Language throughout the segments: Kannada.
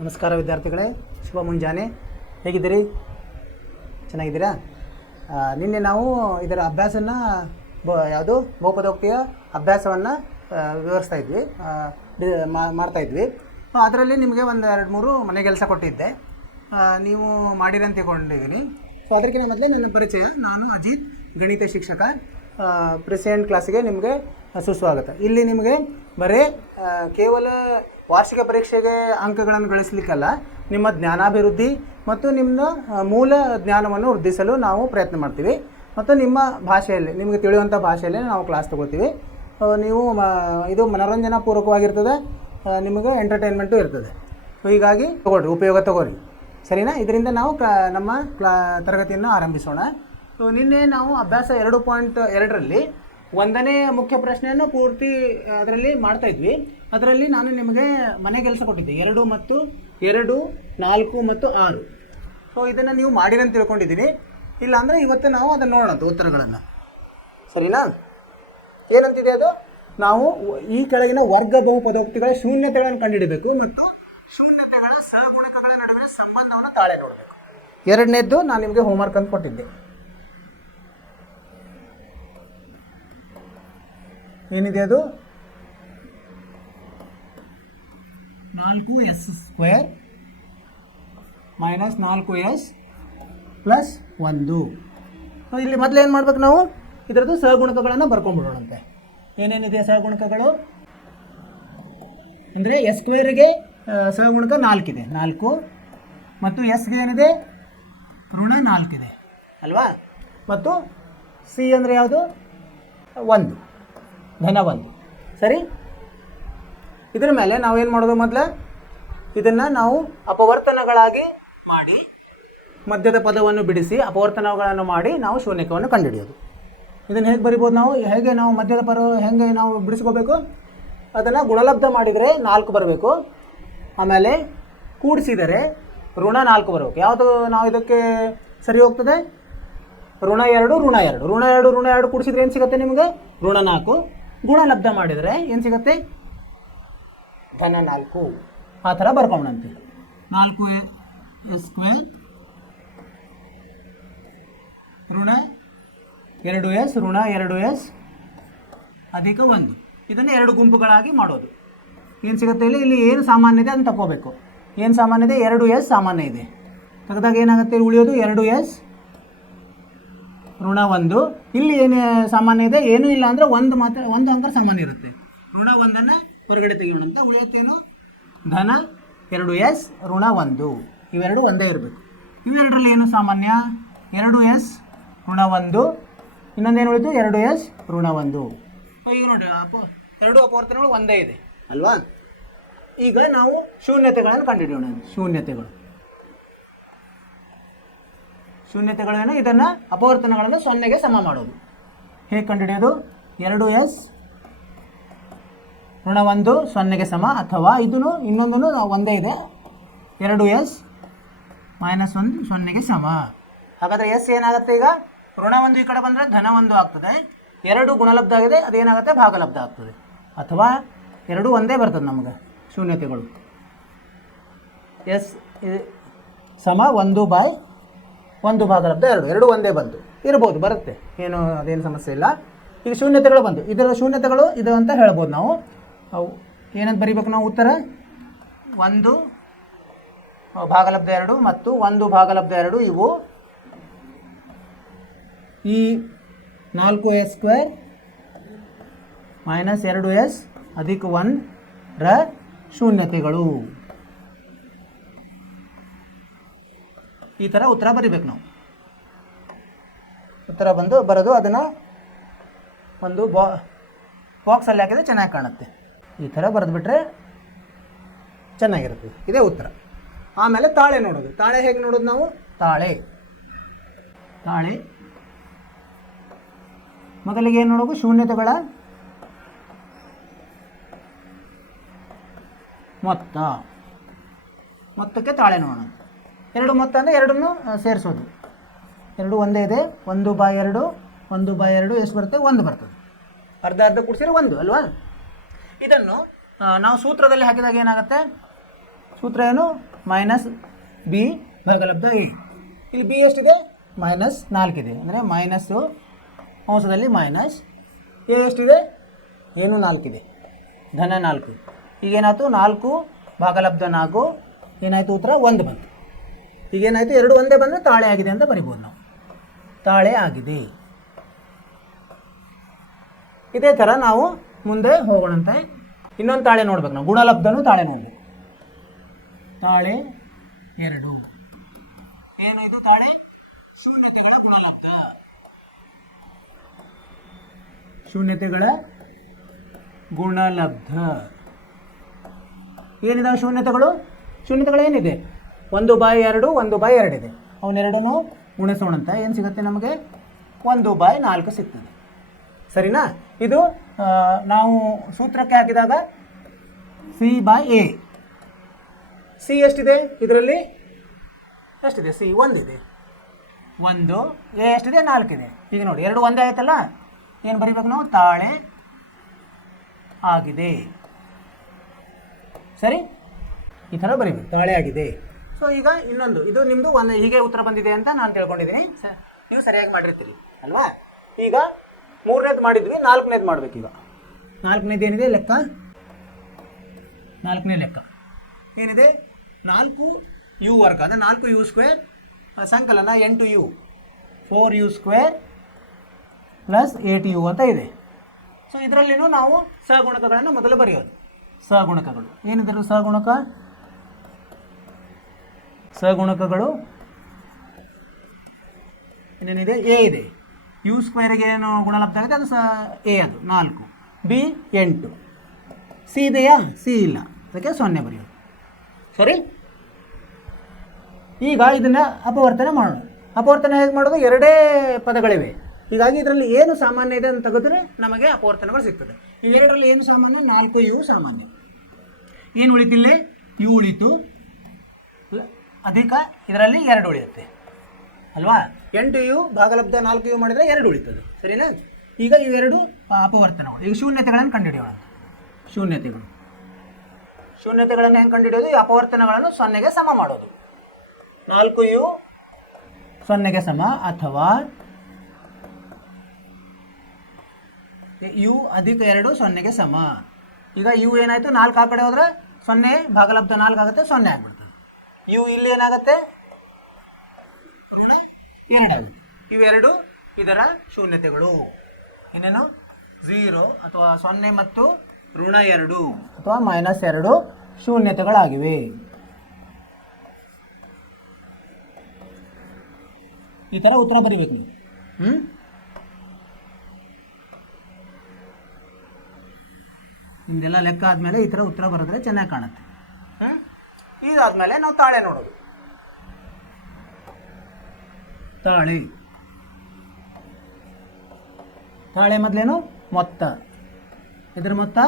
ನಮಸ್ಕಾರ ವಿದ್ಯಾರ್ಥಿಗಳೇ, ಶುಭ ಮುಂಜಾನೆ. ಹೇಗಿದ್ದೀರಿ? ಚೆನ್ನಾಗಿದ್ದೀರಾ? ನಿನ್ನೆ ನಾವು ಇದರ ಅಭ್ಯಾಸನ ಯಾವುದು ಬಹುಪದೋಕ್ತಿಯ ಅಭ್ಯಾಸವನ್ನು ವಿವರಿಸ್ತಾ ಇದ್ವಿ, ಮಾಡ್ತಾಯಿದ್ವಿ. ಅದರಲ್ಲಿ ನಿಮಗೆ ಒಂದು 2-3 ಮನೆ ಕೆಲಸ ಕೊಟ್ಟಿದ್ದೆ, ನೀವು ಮಾಡಿರಿ ಅಂತ ತಿಳ್ಕೊಂಡಿದ್ದೀನಿ. ಸೊ ಅದಕ್ಕಿಂತ ಮೊದಲೇ ನನ್ನ ಪರಿಚಯ. ನಾನು ಅಜಿತ್, ಗಣಿತ ಶಿಕ್ಷಕ. ಪ್ರೆಸೆಂಟ್ ಕ್ಲಾಸಿಗೆ ನಿಮಗೆ ಸುಸ್ವಾಗತ. ಇಲ್ಲಿ ನಿಮಗೆ ಬರೀ ಕೇವಲ ವಾರ್ಷಿಕ ಪರೀಕ್ಷೆಗೆ ಅಂಕಗಳನ್ನು ಗಳಿಸಲಿಕ್ಕಲ್ಲ, ನಿಮ್ಮ ಜ್ಞಾನಾಭಿವೃದ್ಧಿ ಮತ್ತು ನಿಮ್ಮ ಮೂಲ ಜ್ಞಾನವನ್ನು ವೃದ್ಧಿಸಲು ನಾವು ಪ್ರಯತ್ನ ಮಾಡ್ತೀವಿ. ಮತ್ತು ನಿಮ್ಮ ಭಾಷೆಯಲ್ಲಿ, ನಿಮಗೆ ತಿಳಿಯುವಂಥ ಭಾಷೆಯಲ್ಲಿ ನಾವು ಕ್ಲಾಸ್ ತೊಗೋತೀವಿ. ನೀವು ಇದು ಮನೋರಂಜನಾ ಪೂರ್ವಕವಾಗಿರ್ತದೆ, ನಿಮಗೆ ಎಂಟರ್ಟೈನ್ಮೆಂಟು ಇರ್ತದೆ. ಸೊ ಹೀಗಾಗಿ ಉಪಯೋಗ ತಗೋರಿ, ಸರಿನಾ? ಇದರಿಂದ ನಾವು ನಮ್ಮ ತರಗತಿಯನ್ನು ಆರಂಭಿಸೋಣ. ಸೊ ನಿನ್ನೆ ನಾವು ಅಭ್ಯಾಸ 2.2ರಲ್ಲಿ 1ನೇ ಮುಖ್ಯ ಪ್ರಶ್ನೆಯನ್ನು ಪೂರ್ತಿ ಅದರಲ್ಲಿ ಮಾಡ್ತಾಯಿದ್ವಿ. ಅದರಲ್ಲಿ ನಾನು ನಿಮಗೆ ಮನೆ ಕೆಲಸ ಕೊಟ್ಟಿದ್ದೆ 2 ಮತ್ತು 2, 4 ಮತ್ತು 6. ಸೊ ಇದನ್ನು ನೀವು ಮಾಡಿರಂತ ತಿಳ್ಕೊಂಡಿದ್ದೀನಿ. ಇಲ್ಲಾಂದರೆ ಇವತ್ತು ನಾವು ಅದನ್ನು ನೋಡೋಣ ಉತ್ತರಗಳನ್ನು, ಸರಿನಾ? ಏನಂತಿದೆ ಅದು? ನಾವು ಈ ಕೆಳಗಿನ ವರ್ಗ ಬಹುಪದೋಕ್ತಿಗಳ ಶೂನ್ಯತೆಗಳನ್ನು ಕಂಡುಹಿಡಬೇಕು ಮತ್ತು ಶೂನ್ಯತೆಗಳ ಸಹಗುಣಕಗಳ ನಡುವಿನ ಸಂಬಂಧವನ್ನು ತಾಳೆ ನೋಡಬೇಕು. 2ನೇದ್ದು ನಾನು ನಿಮಗೆ ಹೋಮ್ವರ್ಕ್ ಅಂತ ಕೊಟ್ಟಿದ್ದೆ. ಏನಿದೆ ಅದು? 4s² - 4s + 1. ಇಲ್ಲಿ ಮೊದಲು ಏನು ಮಾಡ್ಬೇಕು ನಾವು? ಇದರದ್ದು ಸಹಗುಣಕಗಳನ್ನು ಬರ್ಕೊಂಡ್ಬಿಡೋಣಂತೆ. ಏನೇನಿದೆ ಸಹಗುಣಕಗಳು ಅಂದರೆ s²ಗೆ ಸಹಗುಣಕ 4 ಇದೆ, 4. ಮತ್ತು sಗೆ ಏನಿದೆ? -4 ಇದೆ ಅಲ್ವಾ? ಮತ್ತು c ಅಂದರೆ ಯಾವುದು? 1, ಧನ 1. ಸರಿ, ಇದರ ಮೇಲೆ ನಾವೇನು ಮಾಡೋದು? ಮೊದಲು ಇದನ್ನು ನಾವು ಅಪವರ್ತನಗಳಾಗಿ ಮಾಡಿ, ಮಧ್ಯದ ಪದವನ್ನು ಬಿಡಿಸಿ ಅಪವರ್ತನಗಳನ್ನು ಮಾಡಿ ನಾವು ಶೂನ್ಯಕವನ್ನು ಕಂಡುಹಿಡಿಯೋದು. ಇದನ್ನು ಹೇಗೆ ಬರಿಬೋದು ನಾವು? ಹೇಗೆ ನಾವು ಮಧ್ಯದ ಪದ ಹೇಗೆ ನಾವು ಬಿಡಿಸ್ಕೋಬೇಕು? ಅದನ್ನು ಗುಣಲಬ್ಧ ಮಾಡಿದರೆ 4 ಬರಬೇಕು. ಆಮೇಲೆ ಕೂಡಿಸಿದರೆ -4 ಬರಬೇಕು. ಯಾವುದು ನಾವು ಇದಕ್ಕೆ ಸರಿ ಹೋಗ್ತದೆ? -2 -2 ಕೂಡಿಸಿದ್ರೆ ಏನು ಸಿಗುತ್ತೆ ನಿಮಗೆ? -4. ಗುಣಲಬ್ಧ ಮಾಡಿದರೆ ಏನು ಸಿಗುತ್ತೆ? -4. ಆ ಥರ ಬರ್ಕೊಂಡಂತೆ 4s² -2s -2s ಅಧಿಕ 1. ಇದನ್ನು 2 ಗುಂಪುಗಳಾಗಿ ಮಾಡೋದು. ಏನು ಸಿಗುತ್ತೆ ಇಲ್ಲಿ ಏನು ಸಾಮಾನ್ಯ ಇದೆ ಅದನ್ನು ತಗೋಬೇಕು. ಏನು ಸಾಮಾನ್ಯ ಇದೆ? 2s ಸಾಮಾನ್ಯ ಇದೆ. ತೆಗೆದಾಗ ಏನಾಗುತ್ತೆ? ಉಳಿಯೋದು 2s -1. ಇಲ್ಲಿ ಏನು ಸಾಮಾನ್ಯ ಇದೆ? ಏನೂ ಇಲ್ಲ ಅಂದರೆ 1 ಮಾತ್ರ, 1 ಅಂಕ ಸಾಮಾನ್ಯ ಇರುತ್ತೆ. -1 ಹೊರಗಡೆ ತೆಗೆಯೋಣಂತ. ಉಳಿಯುತ್ತೇನು? ಧನ 2s -1. ಇವೆರಡು ಒಂದೇ ಇರಬೇಕು. ಇವೆರಡರಲ್ಲಿ ಏನು ಸಾಮಾನ್ಯ? 2s -1. ಇನ್ನೊಂದೇನು ಉಳಿತು? 2s -1. ಈಗ ನೋಡಿ, 2 ಅಪವರ್ತನಗಳು ಒಂದೇ ಇದೆ ಅಲ್ವಾ? ಈಗ ನಾವು ಶೂನ್ಯತೆಗಳನ್ನು ಕಂಡುಹಿಡಿಯೋಣ. ಶೂನ್ಯತೆಗಳೇನು? ಇದನ್ನು ಅಪವರ್ತನಗಳನ್ನು 0ಗೆ ಸಮ ಮಾಡೋದು. ಹೇಗೆ ಕಂಡುಹಿಡಿಯೋದು? 2s -1 0ಗೆ ಸಮ, ಅಥವಾ ಇದನ್ನು ಇನ್ನೊಂದನ್ನು ಒಂದೇ ಇದೆ, 2s -1 0ಗೆ ಸಮ. ಹಾಗಾದರೆ s ಏನಾಗುತ್ತೆ? ಈಗ -1 ಈ ಕಡೆ ಬಂದರೆ ಧನ 1 ಆಗ್ತದೆ. 2 ಗುಣಲಬ್ಧ ಆಗಿದೆ, ಅದೇನಾಗುತ್ತೆ? ಭಾಗಲಬ್ಧ ಆಗ್ತದೆ. ಅಥವಾ 2 ಒಂದೇ ಬರ್ತದೆ ನಮಗೆ ಶೂನ್ಯತೆಗಳು. s ಸಮ 1/1 ಭಾಗಲಬ್ಧ 2 ಒಂದೇ ಬಂತು, ಇರ್ಬೋದು, ಬರುತ್ತೆ, ಅದೇನು ಸಮಸ್ಯೆ ಇಲ್ಲ. ಈಗ ಶೂನ್ಯತೆಗಳು ಬಂದು, ಇದರ ಶೂನ್ಯತೆಗಳು ಇದು ಅಂತ ಹೇಳ್ಬೋದು ನಾವು. ಅವು ಏನಂತ ಬರೀಬೇಕು ನಾವು? ಉತ್ತರ 1 ಭಾಗಲಬ್ಧ 2 ಮತ್ತು 1 ಭಾಗಲಬ್ಧ 2 ಇವು ಈ 4s² - 2s ಅಧಿಕ 1 ರ ಶೂನ್ಯತೆಗಳು. ಈ ಥರ ಉತ್ತರ ಬರಿಬೇಕು ನಾವು. ಉತ್ತರ ಬರೋದು ಅದನ್ನು ಒಂದು ಬಾಕ್ಸಲ್ಲಿ ಹಾಕಿದರೆ ಚೆನ್ನಾಗಿ ಕಾಣುತ್ತೆ. ಈ ಥರ ಬರೆದುಬಿಟ್ರೆ ಚೆನ್ನಾಗಿರುತ್ತೆ. ಇದೇ ಉತ್ತರ. ಆಮೇಲೆ ತಾಳೆ ನೋಡೋದು. ತಾಳೆ ಹೇಗೆ ನೋಡೋದು ನಾವು? ತಾಳೆ ಮೊದಲಿಗೆ ಏನು ನೋಡೋದು? ಶೂನ್ಯತೆಗಳ ಮೊತ್ತಕ್ಕೆ ತಾಳೆ ನೋಡೋಣ. 2 ಮೊತ್ತ ಅಂದರೆ 2 ಸೇರಿಸೋದು. 2 ಒಂದೇ ಇದೆ. 1/2 1/2 ಎಷ್ಟು ಬರುತ್ತೆ? 1 ಬರ್ತದೆ. ಅರ್ಧ ಕೂಡಿಸಿದ್ರೆ 1 ಅಲ್ವಾ? ಇದನ್ನು ನಾವು ಸೂತ್ರದಲ್ಲಿ ಹಾಕಿದಾಗ ಏನಾಗುತ್ತೆ? ಸೂತ್ರ ಏನು? ಮೈನಸ್ ಬಿ ಭಾಗಲಬ್ಧ ಎ. ಇಲ್ಲಿ ಬಿ ಎಷ್ಟಿದೆ? -4 ಇದೆ. ಅಂದರೆ ಮೈನಸ್ಸು ಅಂಶದಲ್ಲಿ ಮೈನಸ್. ಎ ಎಷ್ಟಿದೆ? ಏನು 4 ಇದೆ, ಧನ 4. ಈಗೇನಾಯಿತು? 4 ಭಾಗಲಬ್ಧ 4 ಏನಾಯಿತು? ಉತ್ತರ 1 ಬಂತು. ಈಗೇನಾಯಿತು? 2 ಒಂದೇ ಬಂದರೆ ತಾಳೆ ಆಗಿದೆ ಅಂತ ಬರಿಬೋದು ನಾವು. ತಾಳೆ ಆಗಿದೆ. ಇದೇ ಥರ ನಾವು ಮುಂದೆ ಹೋಗೋಣಂತೆ. ಇನ್ನೊಂದು ತಾಳೆ ನೋಡ್ಬೇಕು ನಾವು. ಗುಣಲಬ್ಧನೂ ತಾಳೆ ನೋಡ್ಬೇಕು. ತಾಳೆ 2 ಏನಾಯಿತು? ತಾಳೆ ಶೂನ್ಯತೆಗಳ ಗುಣಲಬ್ಧ. ಶೂನ್ಯತೆಗಳ ಗುಣಲಬ್ಧ ಏನಿದಾವೆ ಶೂನ್ಯತೆಗಳು? ಶೂನ್ಯತೆಗಳು ಏನಿದೆ? 1/2 1/2 ಇದೆ. ಅವನ್ನೆರಡನ್ನೂ ಗುಣಿಸೋಣಂತ ಏನು ಸಿಗುತ್ತೆ ನಮಗೆ? 1/4 ಸಿಗ್ತದೆ. ಸರಿನಾ? ಇದು ನಾವು ಸೂತ್ರಕ್ಕೆ ಹಾಕಿದಾಗ C/A. ಸಿ ಎಷ್ಟಿದೆ ಇದರಲ್ಲಿ? ಎಷ್ಟಿದೆ? ಸಿ 1 ಇದೆ. 1. ಎ ಎಷ್ಟಿದೆ? 4 ಇದೆ. ಈಗ ನೋಡಿ 2 ಒಂದೇ ಆಯ್ತಲ್ಲ, ಏನು ಬರಿಬೇಕು ನಾವು? ತಾಳೆ ಆಗಿದೆ. ಸರಿ, ಈ ಥರ ಬರಿಬೇಕು, ತಾಳೆ ಆಗಿದೆ. ಸೊ ಈಗ ಇನ್ನೊಂದು, ಇದು ನಿಮ್ಮದು ಒಂದು ಹೀಗೆ ಉತ್ತರ ಬಂದಿದೆ ಅಂತ ನಾನು ತಿಳ್ಕೊಂಡಿದ್ದೀನಿ. ನೀವು ಸರಿಯಾಗಿ ಮಾಡಿರ್ತೀರಿ ಅಲ್ವಾ? ಈಗ 3ನೇದು ಮಾಡಿದ್ವಿ, 4ನೇದು ಮಾಡಬೇಕು. ಈಗ 4ನೇದು ಏನಿದೆ ಲೆಕ್ಕ? 4ನೇ ಲೆಕ್ಕ ಏನಿದೆ? 4u ವರ್ಗ ಅಂದರೆ 4u² ಸಂಕಲನ 8u 4u² ಪ್ಲಸ್ 8u ಅಂತ ಇದೆ. ಸೊ ಇದರಲ್ಲಿನೂ ನಾವು ಸಹಗುಣಕಗಳನ್ನು ಮೊದಲು ಬರೆಯೋದು. ಸಹಗುಣಕಗಳು ಏನಿದ್ರು? ಸಹಗುಣಕಗಳು ಏನೇನಿದೆ? ಎ ಇದೆ. u² ಏನು ಗುಣಲಬ್ಧ ಆಗುತ್ತೆ? ಅದು ಎ, ಅದು 4, ಬಿ 8, ಸಿ ಇದೆಯಾ? ಸಿ ಇಲ್ಲ, ಅದಕ್ಕೆ 0 ಬರೆಯೋದು. ಸರಿ, ಈಗ ಇದನ್ನು ಅಪವರ್ತನೆ ಮಾಡೋಣ. ಅಪವರ್ತನೆ ಹೇಗೆ ಮಾಡೋದು? ಎರಡೇ ಪದಗಳಿವೆ. ಹೀಗಾಗಿ ಇದರಲ್ಲಿ ಏನು ಸಾಮಾನ್ಯ ಇದೆ ಅಂತ ತೆಗೆದ್ರೆ ನಮಗೆ ಅಪವರ್ತನಗಳು ಸಿಗ್ತದೆ. ಇವೆರಡರಲ್ಲಿ ಏನು ಸಾಮಾನ್ಯ? 4u ಸಾಮಾನ್ಯ. ಏನು ಉಳಿತಿಲ್ಲೇ? ಯು ಉಳಿತು, ಅಧಿಕ ಇದರಲ್ಲಿ 2 ಉಳಿಯುತ್ತೆ ಅಲ್ವಾ? 8u ಭಾಗಲಬ್ಧ 4u ಮಾಡಿದರೆ 2 ಉಳಿತದೆ. ಸರಿನಾ? ಈಗ ಇವೆರಡು ಅಪವರ್ತನಗಳು. ಈಗ ಶೂನ್ಯತೆಗಳನ್ನು ಕಂಡುಹಿಡಿಯೋಣ. ಶೂನ್ಯತೆಗಳನ್ನು ಹೆಂಗೆ ಕಂಡುಹಿಡಿಯೋದು? ಈ ಅಪವರ್ತನಗಳನ್ನು 0ಗೆ ಸಮ ಮಾಡೋದು. 4u 0ಗೆ ಸಮ, ಅಥವಾ u ಅಧಿಕ 2 0ಗೆ ಸಮ. ಈಗ u ಏನಾಯಿತು? 4 ಆ ಕಡೆ ಹೋದರೆ 0 ಭಾಗಲಬ್ಧ 4 ಆಗುತ್ತೆ, 0 ಆಗಿಬಿಡ್ತದೆ. u ಇಲ್ಲಿ ಏನಾಗುತ್ತೆ? ಋಣ 2 ಆಗುತ್ತೆ. ಇವೆರಡು ಇದರ ಶೂನ್ಯತೆಗಳು. ಇನ್ನೇನು? 0 ಅಥವಾ 0 ಮತ್ತು ಋಣ 2 ಅಥವಾ -2 ಶೂನ್ಯತೆಗಳಾಗಿವೆ. ಈ ಥರ ಉತ್ತರ ಬರಿಬೇಕು ನೀವು. ನಿಮ್ದೆಲ್ಲ ಲೆಕ್ಕ ಆದಮೇಲೆ ಈ ಥರ ಉತ್ತರ ಬರೆದ್ರೆ ಚೆನ್ನಾಗಿ ಕಾಣುತ್ತೆ. ಇದಾದಮೇಲೆ ನಾವು ತಾಳೆ ನೋಡೋದು. ತಾಳೆ ಮೊದಲೇನು? ಮೊತ್ತ. ಇದರ ಮೊತ್ತ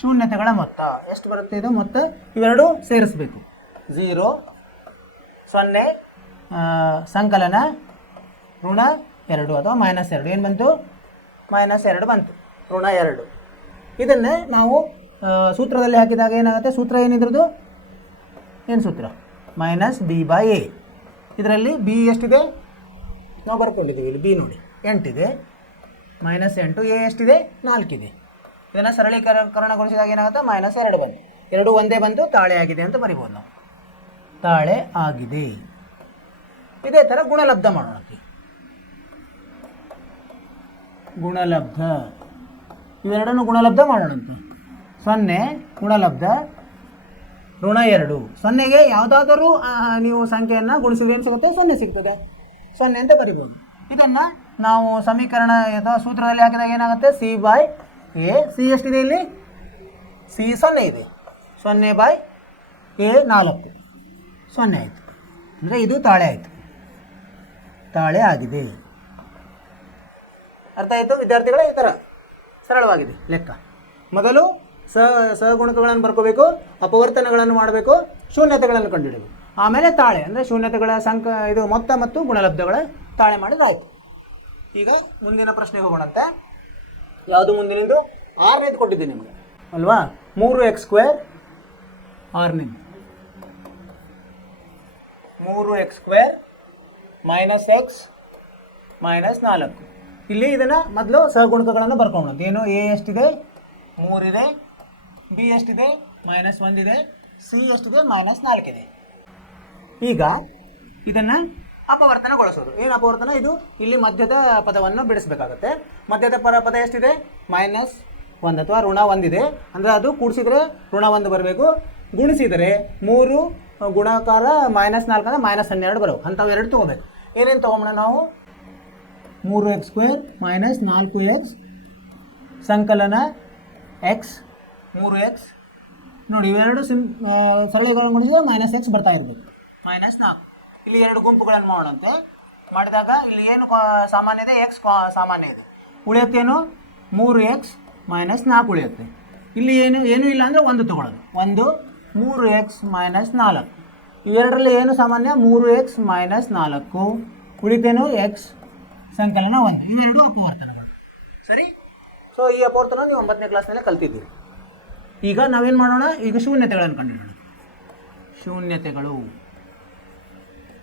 ಶೂನ್ಯತೆಗಳ ಮೊತ್ತ. ಎಷ್ಟು ಬರುತ್ತೆ ಇದು ಮೊತ್ತ? ಇವೆರಡು ಸೇರಿಸಬೇಕು. 0 0 ಸಂಕಲನ ಋಣ 2 ಅಥವಾ -2. ಏನು ಬಂತು? -2 ಬಂತು, ಋಣ 2. ಇದನ್ನು ನಾವು ಸೂತ್ರದಲ್ಲಿ ಹಾಕಿದಾಗ ಏನಾಗುತ್ತೆ? ಸೂತ್ರ ಏನಿದ್ರದ್ದು? ಏನು ಸೂತ್ರ? -b/a. ಇದರಲ್ಲಿ b ಎಷ್ಟಿದೆ? ನಾವು ಬರ್ಕೊಂಡಿದ್ದೀವಿ ಇಲ್ಲಿ. b ನೋಡಿ 8 ಇದೆ, -8. a ಎಷ್ಟಿದೆ? 4 ಇದೆ. ಇದನ್ನು ಸರಳೀಕರಣಗೊಳಿಸಿದಾಗ ಏನಾಗುತ್ತೆ? -2 ಬಂತು. 2 ಒಂದೇ ಬಂತು, ತಾಳೆ ಆಗಿದೆ ಅಂತ ಬರಿಬೋದು ನಾವು. ತಾಳೆ ಆಗಿದೆ. ಇದೇ ಥರ ಗುಣಲಬ್ಧ ಮಾಡೋಣ. ಗುಣಲಬ್ಧ ಇವೆರಡನ್ನು ಗುಣಲಬ್ಧ ಮಾಡೋಣಂತ. 0 ಗುಣಲಬ್ಧ ಋಣ 2. 0ಗೆ ಯಾವುದಾದರೂ ನೀವು ಸಂಖ್ಯೆಯನ್ನು ಗುಣಿಸಿದ್ರೆ ಏನು ಸಿಗುತ್ತೆ? 0 ಸಿಗ್ತದೆ. 0 ಅಂತ ಬರಿಬೋದು. ಇದನ್ನು ನಾವು ಸಮೀಕರಣ ಅಥವಾ ಸೂತ್ರದಲ್ಲಿ ಹಾಕಿದಾಗ ಏನಾಗುತ್ತೆ? c/a. ಸಿ ಎಷ್ಟಿದೆ ಇಲ್ಲಿ? ಸಿ 0 ಇದೆ. 0/a 4 0 ಆಯಿತು. ಅಂದರೆ ಇದು ತಾಳೆ ಆಯಿತು. ತಾಳೆ ಆಗಿದೆ. ಅರ್ಥ ಆಯಿತು ವಿದ್ಯಾರ್ಥಿಗಳೇ? ಈ ಥರ ಸರಳವಾಗಿದೆ ಲೆಕ್ಕ. ಮೊದಲು ಸಹಗುಣಕಗಳನ್ನು ಬರ್ಕೋಬೇಕು, ಅಪವರ್ತನಗಳನ್ನು ಮಾಡಬೇಕು, ಶೂನ್ಯತೆಗಳನ್ನು ಕಂಡುಹಿಡಬೇಕು. ಆಮೇಲೆ ತಾಳೆ ಅಂದರೆ ಶೂನ್ಯತೆಗಳ ಇದು ಮೊತ್ತ ಮತ್ತು ಗುಣಲಬ್ಧಗಳ ತಾಳೆ ಮಾಡಿದಾಯಿತು. ಈಗ ಮುಂದಿನ ಪ್ರಶ್ನೆಗೆ ಹೋಗೋಣಂತೆ. ಯಾವುದು ಮುಂದಿನದು? 6ನೇದು ಕೊಟ್ಟಿದ್ದೀನಿ ನಿಮಗೆ ಅಲ್ವಾ? 3x² 6ನೇದು 3x² -x -4. ಇಲ್ಲಿ ಇದನ್ನು ಮೊದಲು ಸಹಗುಣಕಗಳನ್ನು ಬರ್ಕೊಂಡು ಏನು ಎ ಎಷ್ಟಿದೆ 3 ಇದೆ, ಬಿ ಎಷ್ಟಿದೆ -1 ಇದೆ, ಸಿ ಎಷ್ಟಿದೆ -4 ಇದೆ. ಈಗ ಇದನ್ನು ಅಪವರ್ತನಗೊಳಿಸೋದು. ಏನು ಅಪವರ್ತನ? ಇದು ಇಲ್ಲಿ ಮಧ್ಯದ ಪದವನ್ನು ಬಿಡಿಸಬೇಕಾಗತ್ತೆ. ಮಧ್ಯದ ಪದ ಎಷ್ಟಿದೆ -1 ಅಥವಾ ಋಣ 1 ಇದೆ, ಅಂದರೆ ಅದು ಕೂಡಿಸಿದರೆ ಋಣ 1 ಬರಬೇಕು. ಗುಣಿಸಿದರೆ 3 ಗುಣಾಕಾರ -4 ಅಂದರೆ -12 ಬರಬೇಕು. ಅಂಥವು ಎರಡು ತೊಗೋಬೇಕು. ಏನೇನು ತೊಗೊಂಬೋಣ ನಾವು? 3x² -4x ಸಂಕಲನ x 3x. ನೋಡಿ ಇವೆರಡು ಸರಳಗೊಳಿಸಿದ್ರೆ -x ಬರ್ತಾ ಇರಬೇಕು. -4. ಇಲ್ಲಿ ಎರಡು ಗುಂಪುಗಳನ್ನು ಮಾಡೋಣಂತೆ. ಮಾಡಿದಾಗ ಇಲ್ಲಿ ಏನು ಸಾಮಾನ್ಯ ಇದೆ? x ಸಾಮಾನ್ಯ ಇದೆ. ಉಳಿಯುತ್ತೇನು? 3x -4 ಉಳಿಯುತ್ತೆ. ಇಲ್ಲಿ ಏನೂ ಇಲ್ಲ ಅಂದರೆ 1 ತೊಗೊಳ್ಳೋದು. 1 3x -4. ಇವೆರಡರಲ್ಲಿ ಏನು ಸಾಮಾನ್ಯ? 3x -4. ಉಳಿತೇನು? x ಸಂಕಲನ 1. ಇವೆರಡು ಅಪವರ್ತನಗಳು. ಸರಿ. ಸೊ ಈ ಅಪವರ್ತನ ನೀವು 9ನೇ ಕ್ಲಾಸ್ನಲ್ಲೇ ಕಲ್ತಿದ್ದೀರಿ. ಈಗ ನಾವೇನು ಮಾಡೋಣ? ಈಗ ಶೂನ್ಯತೆಗಳನ್ನು ಕಂಡುಹಿಡಿಯೋಣ. ಶೂನ್ಯತೆಗಳು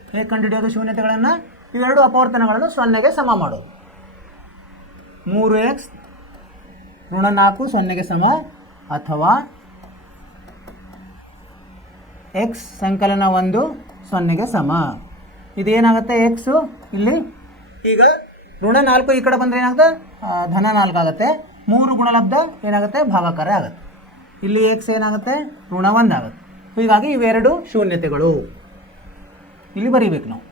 ಹೇಗೆ ಕಂಡುಹಿಡಿಯೋದು? ಶೂನ್ಯತೆಗಳನ್ನು ಇವೆರಡು ಅಪವರ್ತನಗಳನ್ನು 0ಗೆ ಸಮ ಮಾಡೋದು. 3x ಋಣ 4 0ಗೆ ಸಮ, ಅಥವಾ x ಸಂಕಲನ 1 0ಗೆ ಸಮ. ಇದೇನಾಗುತ್ತೆ? x ಇಲ್ಲಿ ಈಗ ಋಣ 4 ಈ ಕಡೆ ಬಂದರೆ ಏನಾಗುತ್ತೆ? ಧನ 4 ಆಗುತ್ತೆ. 3 ಗುಣಲಬ್ಧ ಏನಾಗುತ್ತೆ? ಭಾಗಾಕಾರ ಆಗುತ್ತೆ. ಇಲ್ಲಿ x ಏನಾಗುತ್ತೆ? ಋಣ 1 ಆಗುತ್ತೆ. ಹೀಗಾಗಿ ಇವೆರಡು ಶೂನ್ಯತೆಗಳು ಇಲ್ಲಿ ಬರೀಬೇಕು ನಾವು.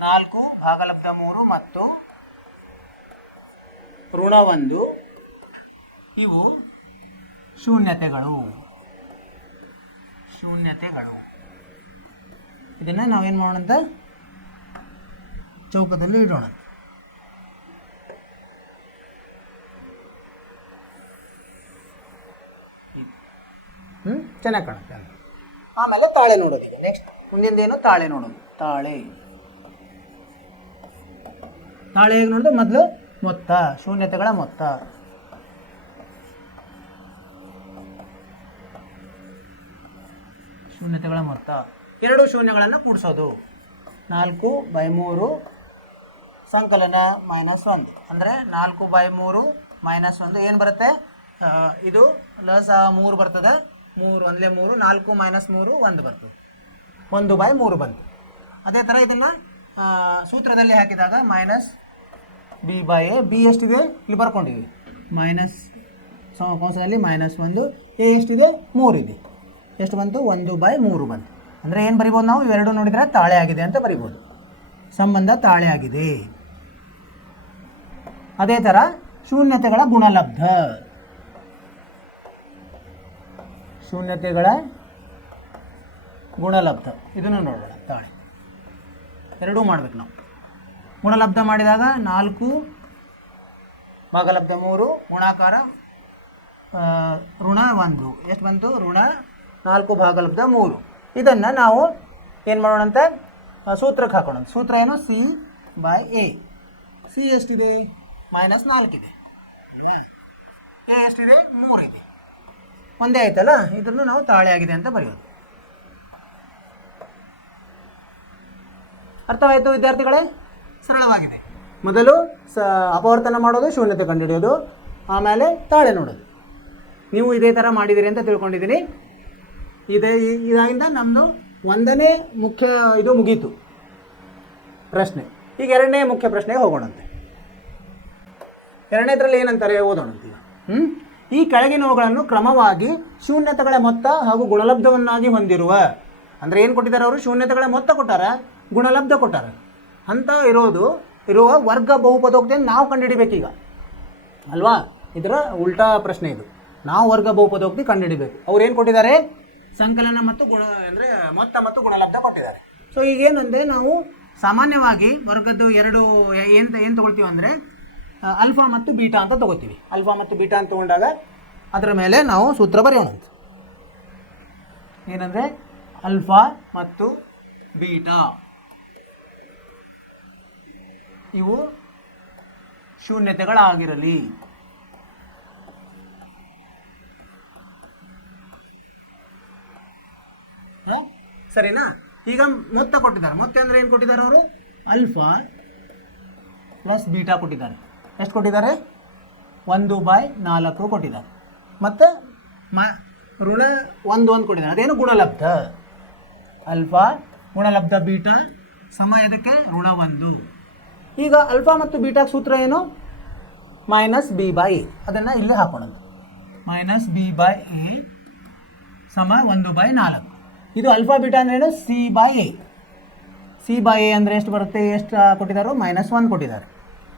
4 ಭಾಗಲಬ್ಧ 3 ಮತ್ತು ಋಣ 1 ಇವು ಶೂನ್ಯತೆಗಳು. ಇದನ್ನು ನಾವೇನು ಮಾಡೋಣ ಅಂತ ಚೌಕದಲ್ಲಿ ಇಡೋಣ. ಚೆನ್ನಾಗಿ ಕಾಣುತ್ತೆ. ಆಮೇಲೆ ತಾಳೆ ನೋಡೋದು. ಈಗ ನೆಕ್ಸ್ಟ್ ಮುಂದಿಂದೇನು? ತಾಳೆ ನೋಡೋದು. ತಾಳೆ ಹೇಗೆ ನೋಡೋದು? ಮೊದಲು ಮೊತ್ತ, ಶೂನ್ಯತೆಗಳ ಮೊತ್ತ. ಎರಡು ಶೂನ್ಯಗಳನ್ನು ಕೂಡಿಸೋದು. 4/3 ಸಂಕಲನ -1 ಅಂದರೆ 4/3 -1 ಏನು ಬರುತ್ತೆ? ಇದು ಲಸ 3 ಬರ್ತದೆ. 3 1 3, 4 -3 1 ಬರ್ತದೆ. 1/3 ಬಂತು. ಅದೇ ಥರ ಇದನ್ನು ಸೂತ್ರದಲ್ಲಿ ಹಾಕಿದಾಗ -b/a. ಬಿ ಎಷ್ಟಿದೆ? ಇಲ್ಲಿ ಬರ್ಕೊಂಡಿವಿ. ಕೌಂಸದಲ್ಲಿ -1. ಎ ಎಷ್ಟಿದೆ? 3 ಇದೆ. ಎಷ್ಟು ಬಂತು? 1/3 ಬಂತು. ಅಂದರೆ ಏನು ಬರಿಬೋದು ನಾವು? ಇವೆರಡು ನೋಡಿದರೆ ತಾಳೆ ಆಗಿದೆ ಅಂತ ಬರಿಬೋದು. ಸಂಬಂಧ ತಾಳೆ ಆಗಿದೆ. ಅದೇ ಥರ ಶೂನ್ಯತೆಗಳ ಗುಣಲಬ್ಧ. ಇದನ್ನು ನೋಡೋಣ. ತಾಳೆ ಎರಡೂ ಮಾಡ್ಬೇಕು ನಾವು. ಗುಣಲಬ್ಧ ಮಾಡಿದಾಗ 4 ಭಾಗಲಬ್ಧ 3 ಗುಣಾಕಾರ ಋಣ 1 ಎಷ್ಟು ಬಂತು? ಋಣ 4 ಭಾಗಲಬ್ಧ 3. ಇದನ್ನು ನಾವು ಏನು ಮಾಡೋಣಂತೆ? ಸೂತ್ರಕ್ಕೆ ಹಾಕೋಣ. ಸೂತ್ರ ಏನು? c/a. ಸಿ ಎಷ್ಟಿದೆ? -4 ಇದೆ. ಎ ಎಷ್ಟಿದೆ? 3 ಇದೆ. ಒಂದೇ ಆಯ್ತಲ್ಲ. ಇದನ್ನು ನಾವು ತಾಳೆ ಆಗಿದೆ ಅಂತ ಬರೆಯೋದು. ಅರ್ಥವಾಯಿತು ವಿದ್ಯಾರ್ಥಿಗಳೇ? ಸರಳವಾಗಿದೆ. ಮೊದಲು ಅಪವರ್ತನ ಮಾಡೋದು, ಶೂನ್ಯತೆ ಕಂಡುಹಿಡಿಯೋದು, ಆಮೇಲೆ ತಾಳೆ ನೋಡೋದು. ನೀವು ಇದೇ ಥರ ಮಾಡಿದಿರಿ ಅಂತ ತಿಳ್ಕೊಂಡಿದ್ದೀನಿ. ಇದಾಗಿಂದ ನಮ್ಮದು 1ನೇ ಮುಖ್ಯ ಇದು ಮುಗೀತು ಪ್ರಶ್ನೆ. ಈಗ 2ನೇ ಮುಖ್ಯ ಪ್ರಶ್ನೆಗೆ ಹೋಗೋಣಂತೆ. 2ನೇದ್ರಲ್ಲಿ ಏನಂತಾರೆ ಓದೋಣಂತೀಗ. ಈ ಕೆಳಗಿನವುಗಳನ್ನು ಕ್ರಮವಾಗಿ ಶೂನ್ಯತೆಗಳ ಮೊತ್ತ ಹಾಗೂ ಗುಣಲಬ್ಧವನ್ನಾಗಿ ಹೊಂದಿರುವ, ಅಂದರೆ ಏನು ಕೊಟ್ಟಿದ್ದಾರೆ ಅವರು? ಶೂನ್ಯತೆಗಳ ಮೊತ್ತ ಕೊಟ್ಟಾರ, ಗುಣಲಬ್ಧ ಕೊಟ್ಟಾರ ಅಂತ ಇರುವ ವರ್ಗ ಬಹುಪದೋಕ್ತಿಯನ್ನು ನಾವು ಕಂಡುಹಿಡಿಬೇಕೀಗ ಅಲ್ವಾ? ಇದರ ಉಲ್ಟಾ ಪ್ರಶ್ನೆ ಇದು. ನಾವು ವರ್ಗ ಬಹುಪದೋಕ್ತಿ ಕಂಡುಹಿಡಿಬೇಕು. ಅವ್ರು ಏನು ಕೊಟ್ಟಿದ್ದಾರೆ? ಸಂಕಲನ ಮತ್ತು ಮೊತ್ತ ಮತ್ತು ಗುಣಲಬ್ಧ ಕೊಟ್ಟಿದ್ದಾರೆ. ಸೊ ಈಗೇನು ಅಂದರೆ ನಾವು ಸಾಮಾನ್ಯವಾಗಿ ವರ್ಗದ್ದು ಎರಡು ಏನು ತೊಗೊಳ್ತೀವಿ ಅಂದರೆ ಅಲ್ಫಾ ಮತ್ತು ಬೀಟಾ ಅಂತ ತೊಗೋತೀವಿ. ಅಲ್ಫಾ ಮತ್ತು ಬೀಟಾ ಅಂತ ತೊಗೊಂಡಾಗ ಅದರ ಮೇಲೆ ನಾವು ಸೂತ್ರ ಬರೆಯೋಣ. ಏನಂದರೆ ಅಲ್ಫಾ ಮತ್ತು ಬೀಟಾ ಇವು ಶೂನ್ಯತೆಗಳಾಗಿರಲಿ. ಸರಿನಾ? ಈಗ ಮೊತ್ತ ಕೊಟ್ಟಿದ್ದಾರೆ. ಮೊತ್ತ ಅಂದರೆ ಏನು ಕೊಟ್ಟಿದ್ದಾರೆ ಅವರು? ಅಲ್ಫಾ ಪ್ಲಸ್ ಬೀಟಾ ಕೊಟ್ಟಿದ್ದಾರೆ. ಎಷ್ಟು ಕೊಟ್ಟಿದ್ದಾರೆ? 1/4 ಕೊಟ್ಟಿದ್ದಾರೆ. ಮತ್ತು ಋಣ 1 ಕೊಟ್ಟಿದ್ದಾರೆ. ಅದೇನು? ಗುಣಲಬ್ಧ. ಅಲ್ಫಾ ಗುಣಲಬ್ಧ ಬೀಟಾ ಸಮ ಇದಕ್ಕೆ ಋಣ 1. ಈಗ ಅಲ್ಫಾ ಮತ್ತು ಬೀಟಾಗೆ ಸೂತ್ರ ಏನು? -b/a. ಅದನ್ನು ಇಲ್ಲಿ ಹಾಕೋಣ. -b/a ಸಮ 1/4. ಇದು ಅಲ್ಫಾ ಬೀಟಾ ಅಂದ್ರೇನು? c/a. c/a ಅಂದರೆ ಎಷ್ಟು ಬರುತ್ತೆ? ಎಷ್ಟು ಕೊಟ್ಟಿದ್ದಾರೋ? -1 ಕೊಟ್ಟಿದ್ದಾರೆ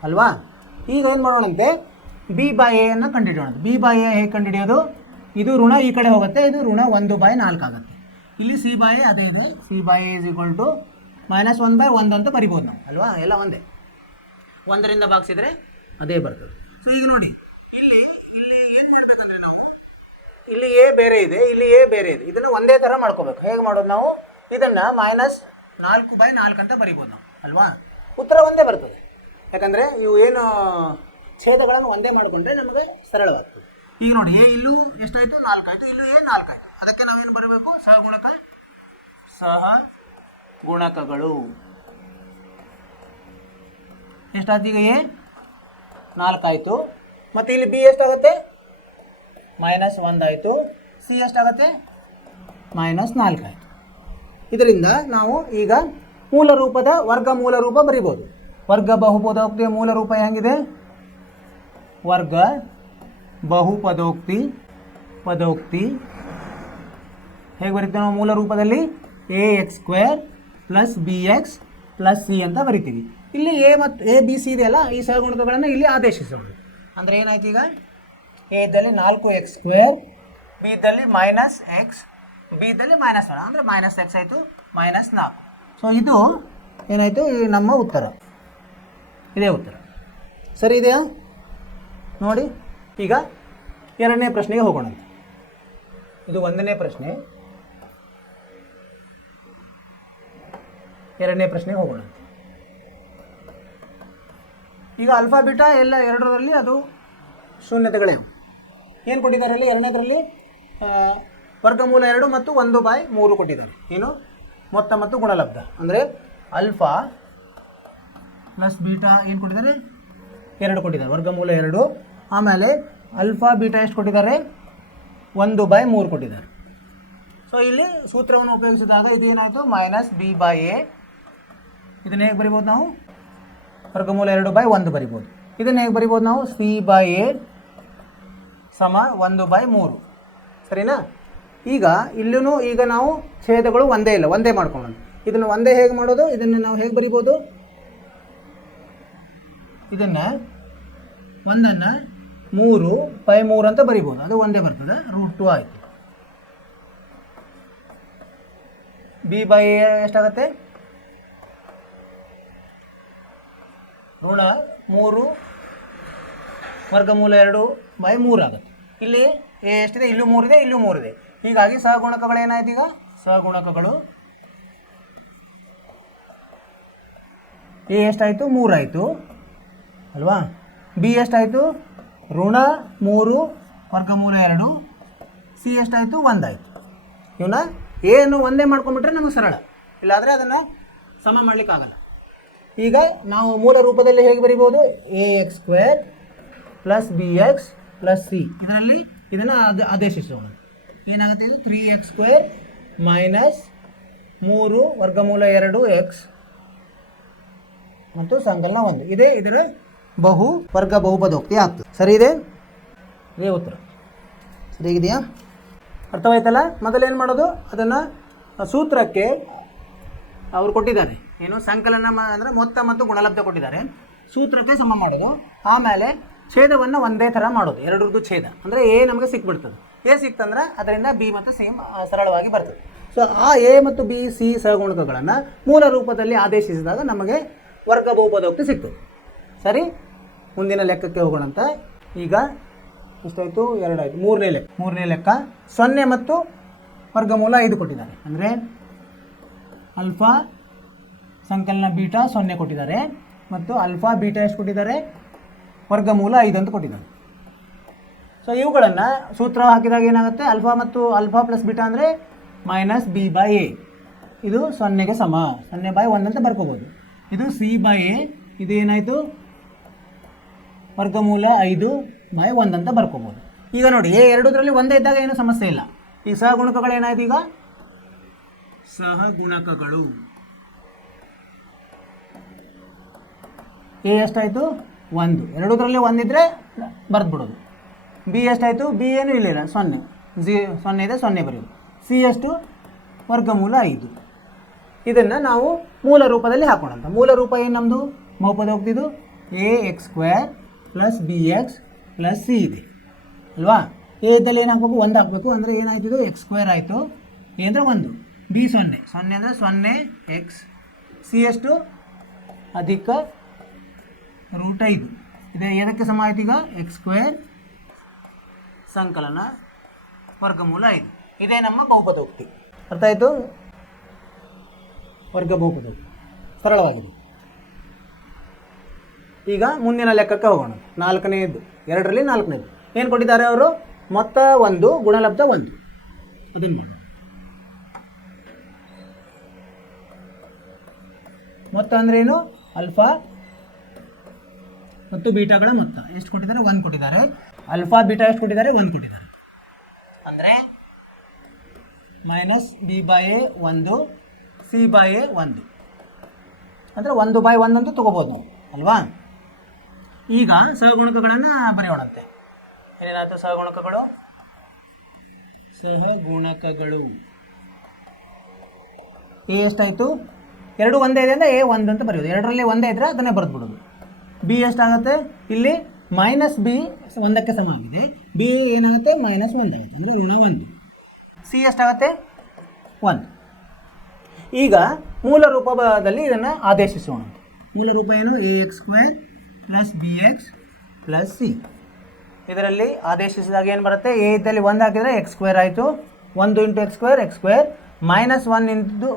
ಅಲ್ವಾ? ಈಗ ಏನು ಮಾಡೋಣಂತೆ? b/a ಅನ್ನು ಕಂಡುಹಿಡಿಯೋಣ. b/a ಹೇಗೆ ಕಂಡುಹಿಡಿಯೋದು? ಇದು ಋಣ ಈ ಕಡೆ ಹೋಗುತ್ತೆ, ಇದು ಋಣ 1/4 ಆಗುತ್ತೆ. ಇಲ್ಲಿ c/a ಅದೇ ಇದೆ. c/a -1/1 ಅಂತ ಬರಿಬೋದು ನಾವು ಅಲ್ವಾ? ಎಲ್ಲ ಒಂದೇ. 1ರಿಂದ ಭಾಗಿಸಿದ್ರೆ ಅದೇ ಬರ್ತದೆ. ಸೊ ಈಗ ನೋಡಿ, ಇಲ್ಲಿ ಏನು ಮಾಡಬೇಕಂದ್ರೆ ನಾವು ಇಲ್ಲಿ ಎ ಬೇರೆ ಇದೆ, ಇಲ್ಲಿ ಎ ಬೇರೆ ಇದೆ. ಇದನ್ನು ಒಂದೇ ಥರ ಮಾಡ್ಕೋಬೇಕು. ಹೇಗೆ ಮಾಡೋದು ನಾವು? ಇದನ್ನು -4/4 ಅಂತ ಬರಿಬೋದು ನಾವು ಅಲ್ವಾ? ಉತ್ತರ ಒಂದೇ ಬರ್ತದೆ. ಯಾಕಂದರೆ ಇವು ಏನು ಛೇದಗಳನ್ನು ಒಂದೇ ಮಾಡಿಕೊಂಡ್ರೆ ನಮಗೆ ಸರಳವಾಗ್ತದೆ. ಈಗ ನೋಡಿ, ಎ ಇಲ್ಲೂ ಎಷ್ಟಾಯಿತು? 4 ಆಯಿತು. ಇಲ್ಲೂ ಎ 4 ಆಯಿತು. ಅದಕ್ಕೆ ನಾವೇನು ಬರಬೇಕು? ಸಹಗುಣಕಗಳು. ಎಷ್ಟಾಯ್ತು? ಈಗ ಎ 4 ಆಯಿತು. ಮತ್ತು ಇಲ್ಲಿ ಬಿ ಎಷ್ಟಾಗುತ್ತೆ? -1 ಆಯಿತು. ಸಿ ಎಷ್ಟಾಗುತ್ತೆ? -4 ಆಯಿತು. ಇದರಿಂದ ನಾವು ಈಗ ಮೂಲ ರೂಪದ ವರ್ಗಮೂಲ ರೂಪ ಬರಿಬೋದು. ವರ್ಗ ಬಹುಪದೋಕ್ತಿಯ ಮೂಲ ರೂಪ ಹೆಂಗಿದೆ? ವರ್ಗ ಬಹುಪದೋಕ್ತಿ ಹೇಗೆ ಬರಿತೀವಿ ನಾವು ಮೂಲ ರೂಪದಲ್ಲಿ? ax² + bx + c ಅಂತ ಬರಿತೀವಿ. ಇಲ್ಲಿ ಎ ಮತ್ತು ಎ ಬಿ ಸಿ ಇದೆಯಲ್ಲ, ಈ ಸಹಗುಣಕಗಳನ್ನು ಇಲ್ಲಿ ಆದೇಶಿಸೋಣ. ಅಂದರೆ ಏನಾಯ್ತು? ಈಗ ಎ ಇದ್ದಲ್ಲಿ 4x², ಬಿ ಇದ್ದಲ್ಲಿ -x, ಬಿ ಇದ್ದಲ್ಲಿ -1 ಅಂದರೆ -x ಆಯಿತು, -4. ಸೊ ಇದು ಏನಾಯಿತು? ನಮ್ಮ ಉತ್ತರ. ಇದೇ ಉತ್ತರ. ಸರಿ ಇದೆಯಾ? ನೋಡಿ, ಈಗ ಎರಡನೇ ಪ್ರಶ್ನೆಗೆ ಹೋಗೋಣ. ಇದು 1ನೇ ಪ್ರಶ್ನೆ. ಎರಡನೇ ಪ್ರಶ್ನೆಗೆ ಹೋಗೋಣ. ಈಗ ಅಲ್ಫಾ ಬೀಟಾ ಎಲ್ಲ ಎರಡರಲ್ಲಿ ಅದು ಶೂನ್ಯತೆಗಳೇ. ಏನು ಕೊಟ್ಟಿದ್ದಾರೆ ಇಲ್ಲಿ? ಎರಡನೇದರಲ್ಲಿ ವರ್ಗಮೂಲ 2 ಮತ್ತು 1/3 ಕೊಟ್ಟಿದ್ದಾರೆ. ಏನು? ಮೊತ್ತ ಮತ್ತು ಗುಣಲಬ್ಧ. ಅಂದರೆ ಅಲ್ಫಾ ಪ್ಲಸ್ ಬೀಟಾ ಏನು ಕೊಟ್ಟಿದ್ದಾರೆ? 2 ಕೊಟ್ಟಿದ್ದಾರೆ, ವರ್ಗಮೂಲ 2. ಆಮೇಲೆ ಅಲ್ಫಾ ಬೀಟಾ ಎಷ್ಟು ಕೊಟ್ಟಿದ್ದಾರೆ? 1/3 ಕೊಟ್ಟಿದ್ದಾರೆ. ಸೊ ಇಲ್ಲಿ ಸೂತ್ರವನ್ನು ಉಪಯೋಗಿಸಿದಾಗ ಇದೇನಾಯಿತು? -b/a. ಇದನ್ನು ಹೇಗೆ ಬರಿಬೋದು ನಾವು? ವರ್ಗಮೂಲ 2/1 ಬರಿಬೋದು. ಇದನ್ನು ಹೇಗೆ ಬರಿಬೋದು ನಾವು? c/a ಸಮ 1/3. ಸರಿನಾ? ಈಗ ಇಲ್ಲೂ ಈಗ ನಾವು ಛೇದಗಳು ಒಂದೇ ಇಲ್ಲ, ಒಂದೇ ಮಾಡ್ಕೊಳ್ಳೋಣ. ಇದನ್ನು ಒಂದೇ ಹೇಗೆ ಮಾಡೋದು? ಇದನ್ನು ನಾವು ಹೇಗೆ ಬರಿಬೋದು? ಇದನ್ನು 1ಅನ್ನು 3/3 ಅಂತ ಬರಿಬೋದು. ಅದು ಒಂದೇ ಬರ್ತದೆ, √2 ಆಯಿತು. b/a ಎಷ್ಟಾಗುತ್ತೆ? ಋಣ 3 ವರ್ಗಮೂಲ 2/3 ಆಗುತ್ತೆ. ಇಲ್ಲಿ ಎ ಎಷ್ಟಿದೆ? ಇಲ್ಲೂ 3 ಇದೆ, ಇಲ್ಲೂ 3 ಇದೆ. ಹೀಗಾಗಿ ಸಹಗುಣಕಗಳು ಏನಾಯ್ತು? ಈಗ ಸಹಗುಣಕಗಳು ಎ ಎಷ್ಟಾಯಿತು? 3 ಆಯಿತು ಅಲ್ವಾ? ಬಿ ಎಷ್ಟಾಯಿತು? ಋಣ 3 ವರ್ಗಮೂಲ 2. ಸಿ ಎಷ್ಟಾಯಿತು? 1 ಆಯಿತು. ಇವನ್ನ ಏನು ಒಂದೇ ಮಾಡ್ಕೊಂಡ್ಬಿಟ್ರೆ ನಮಗೆ ಸರಳ, ಇಲ್ಲಾದರೆ ಅದನ್ನು ಸಮ ಮಾಡಲಿಕ್ಕಾಗಲ್ಲ. ಈಗ ನಾವು ಮೂಲ ರೂಪದಲ್ಲಿ ಹೇಗೆ ಬರಿಬೋದು? ax² + bx + c. ಇದರಲ್ಲಿ ಇದನ್ನು ಆದೇಶಿಸೋಣ. ಏನಾಗುತ್ತೆ? ಇದು 3x² - 3 ವರ್ಗಮೂಲ 2x ಮತ್ತು ಸಂಕಲನ 1. ಇದೇ ಇದರ ವರ್ಗ ಬಹುಪದೋಕ್ತಿ ಆಗ್ತದೆ. ಸರಿ ಇದೆ? ಇದೇ ಉತ್ತರ. ಸರಿಯಾಗಿದೆಯಾ? ಅರ್ಥವಾಯ್ತಲ್ಲ? ಮೊದಲೇನು ಮಾಡೋದು? ಅದನ್ನು ಸೂತ್ರಕ್ಕೆ ಅವರು ಕೊಟ್ಟಿದ್ದಾರೆ. ಏನು? ಸಂಕಲನ ಅಂದರೆ ಮೊತ್ತ ಮತ್ತು ಗುಣಲಬ್ಧ ಕೊಟ್ಟಿದ್ದಾರೆ. ಸೂತ್ರಕ್ಕೆ ಸಮ ಮಾಡೋದು. ಆಮೇಲೆ ಛೇದವನ್ನು ಒಂದೇ ಥರ ಮಾಡೋದು. ಎರಡರದ್ದು ಛೇದ ಅಂದರೆ ಎ ನಮಗೆ ಸಿಕ್ಬಿಡ್ತದೆ. ಎ ಸಿಕ್ತಂದ್ರೆ ಅದರಿಂದ ಬಿ ಮತ್ತು ಸಿ ಸರಳವಾಗಿ ಬರ್ತದೆ. ಸೊ ಆ ಎ ಮತ್ತು ಬಿ ಸಿ ಸಹಗುಣಕಗಳನ್ನು ಮೂಲ ರೂಪದಲ್ಲಿ ಆದೇಶಿಸಿದಾಗ ನಮಗೆ ವರ್ಗ ಬಹುಪದೋಕ್ತಿ ಸಿಗ್ತದೆ. ಸರಿ, ಮುಂದಿನ ಲೆಕ್ಕಕ್ಕೆ ಹೋಗೋಣ ಅಂತ. ಈಗ ಎಷ್ಟಾಯಿತು? 2 ಆಯಿತು. ಮೂರನೇ ಲೆಕ್ಕ 0 ಮತ್ತು ವರ್ಗಮೂಲ 5 ಕೊಟ್ಟಿದ್ದಾರೆ. ಅಂದರೆ ಅಲ್ಫಾ ಸಂಕಲನ ಬೀಟಾ 0 ಕೊಟ್ಟಿದ್ದಾರೆ ಮತ್ತು ಅಲ್ಫಾ ಬೀಟಾ ಎಷ್ಟು ಕೊಟ್ಟಿದ್ದಾರೆ? ವರ್ಗಮೂಲ 5 ಅಂತ ಕೊಟ್ಟಿದ್ದಾರೆ. ಸೊ ಇವುಗಳನ್ನು ಸೂತ್ರ ಹಾಕಿದಾಗ ಏನಾಗುತ್ತೆ? ಅಲ್ಫಾ ಮತ್ತು ಅಲ್ಫಾ ಪ್ಲಸ್ ಬೀಟಾ ಅಂದರೆ -b/a ಇದು 0ಗೆ ಸಮ, 0/1 ಅಂತ ಬರ್ಕೋಬೋದು. ಇದು C/A, ಇದು ಏನಾಯಿತು ವರ್ಗಮೂಲ 5/1 ಅಂತ ಬರ್ಕೋಬೋದು. ಈಗ ನೋಡಿ ಎ ಎರಡರಲ್ಲಿ ಒಂದೇ ಇದ್ದಾಗ ಏನು ಸಮಸ್ಯೆ ಇಲ್ಲ. ಈ ಸಹಗುಣಕಗಳು ಏನಾಯ್ತು, ಈಗ ಸಹಗುಣಕಗಳು ಎ ಎಷ್ಟಾಯಿತು 1, ಎರಡರಲ್ಲಿ ಒಂದಿದ್ರೆ ಬರೆದ್ಬಿಡೋದು. ಬಿ ಎಷ್ಟಾಯಿತು, ಬಿ ಏನು ಇಲ್ಲ 0, 0 ಇದೆ 0 ಬರೆಯೋದು. ಸಿ ಎಷ್ಟು ವರ್ಗಮೂಲ 5. ಇದನ್ನು ನಾವು ಮೂಲ ರೂಪದಲ್ಲಿ ಹಾಕೋಣಂತ. ಮೂಲ ರೂಪ ಏನು ನಮ್ಮದು ಬಹುಪದೋಕ್ತಿದು ax² + bx + c ಇದೆ ಅಲ್ವಾ. ಎ ಇದ್ದಲ್ಲಿ ಏನು ಹಾಕಬೇಕು, 1 ಹಾಕಬೇಕು. ಅಂದರೆ ಏನಾಯ್ತು, x² ಆಯಿತು, ಎ ಅಂದರೆ 1, ಬಿ 0, 0 ಅಂದರೆ 0x, ಸಿ ಎಷ್ಟು ಅಧಿಕ √5. ಇದೆ ಏನಕ್ಕೆ ಸಮ ಆಯ್ತು, ಈಗ x² ಸಂಕಲನ ವರ್ಗಮೂಲ 5. ಇದೇ ನಮ್ಮ ಬಹುಪದೋಕ್ತಿ. ಅರ್ಥ ಆಯಿತು, ವರ್ಗ ಬಹುಪದೋಕ್ತಿ ಸರಳವಾಗಿದೆ. ಈಗ ಮುಂದಿನ ಲೆಕ್ಕಕ್ಕೆ ಹೋಗೋಣ. 4ನೇದು, 2ರಲ್ಲಿ 4ನೇದು ಏನು ಕೊಟ್ಟಿದ್ದಾರೆ ಅವರು, ಮೊತ್ತ 1 ಗುಣಲಬ್ಧ 1. ಅದನ್ನು ಮಾಡೋಣ. ಮೊತ್ತ ಅಂದ್ರೇನು, ಆಲ್ಫಾ ಮತ್ತು ಬೀಟಾಗಳ ಮೊತ್ತ ಎಷ್ಟು ಕೊಟ್ಟಿದ್ದಾರೆ, 1 ಕೊಟ್ಟಿದ್ದಾರೆ. ಆಲ್ಫಾ ಬೀಟಾ ಎಷ್ಟು ಕೊಟ್ಟಿದ್ದಾರೆ, 1 ಕೊಟ್ಟಿದ್ದಾರೆ. ಅಂದರೆ -b/a 1, c/a 1, ಅಂದರೆ 1/1 ಅಂತ ತೊಗೋಬೋದು ನಾವು ಅಲ್ವಾ. ಈಗ ಸಹಗುಣಕಗಳನ್ನು ಬರೆಯೋಣಂತೆ. ಏನೇನಾಯ್ತು ಸಹಗುಣಕಗಳು, ಎ ಎಷ್ಟಾಯಿತು, 2 ಒಂದೇ ಇದೆ ಅಂದರೆ a 1 ಅಂತ ಬರೆಯೋದು. 2ರಲ್ಲಿ ಒಂದೇ ಇದ್ದರೆ ಅದನ್ನೇ ಬರೆದ್ಬಿಡೋದು. ಬಿ ಎಷ್ಟಾಗುತ್ತೆ, ಇಲ್ಲಿ -b 1ಕ್ಕೆ ಸಮ ಆಗಿದೆ, ಬಿ ಏನಾಗುತ್ತೆ -1 ಆಗುತ್ತೆ, ಅಂದರೆ ಋಣ 1. ಸಿ ಎಷ್ಟಾಗುತ್ತೆ 1. ಈಗ ಮೂಲ ರೂಪದಲ್ಲಿ ಇದನ್ನು ಆದೇಶಿಸೋಣ. ಮೂಲ ರೂಪ ಏನು, ax² + bx + c. ಇದರಲ್ಲಿ ಆದೇಶಿಸಿದಾಗ ಏನು ಬರುತ್ತೆ, ಎ ಇದ್ದಲ್ಲಿ 1 ಹಾಕಿದರೆ x² ಆಯಿತು, 1 × x², x² -1 ಇಂಟು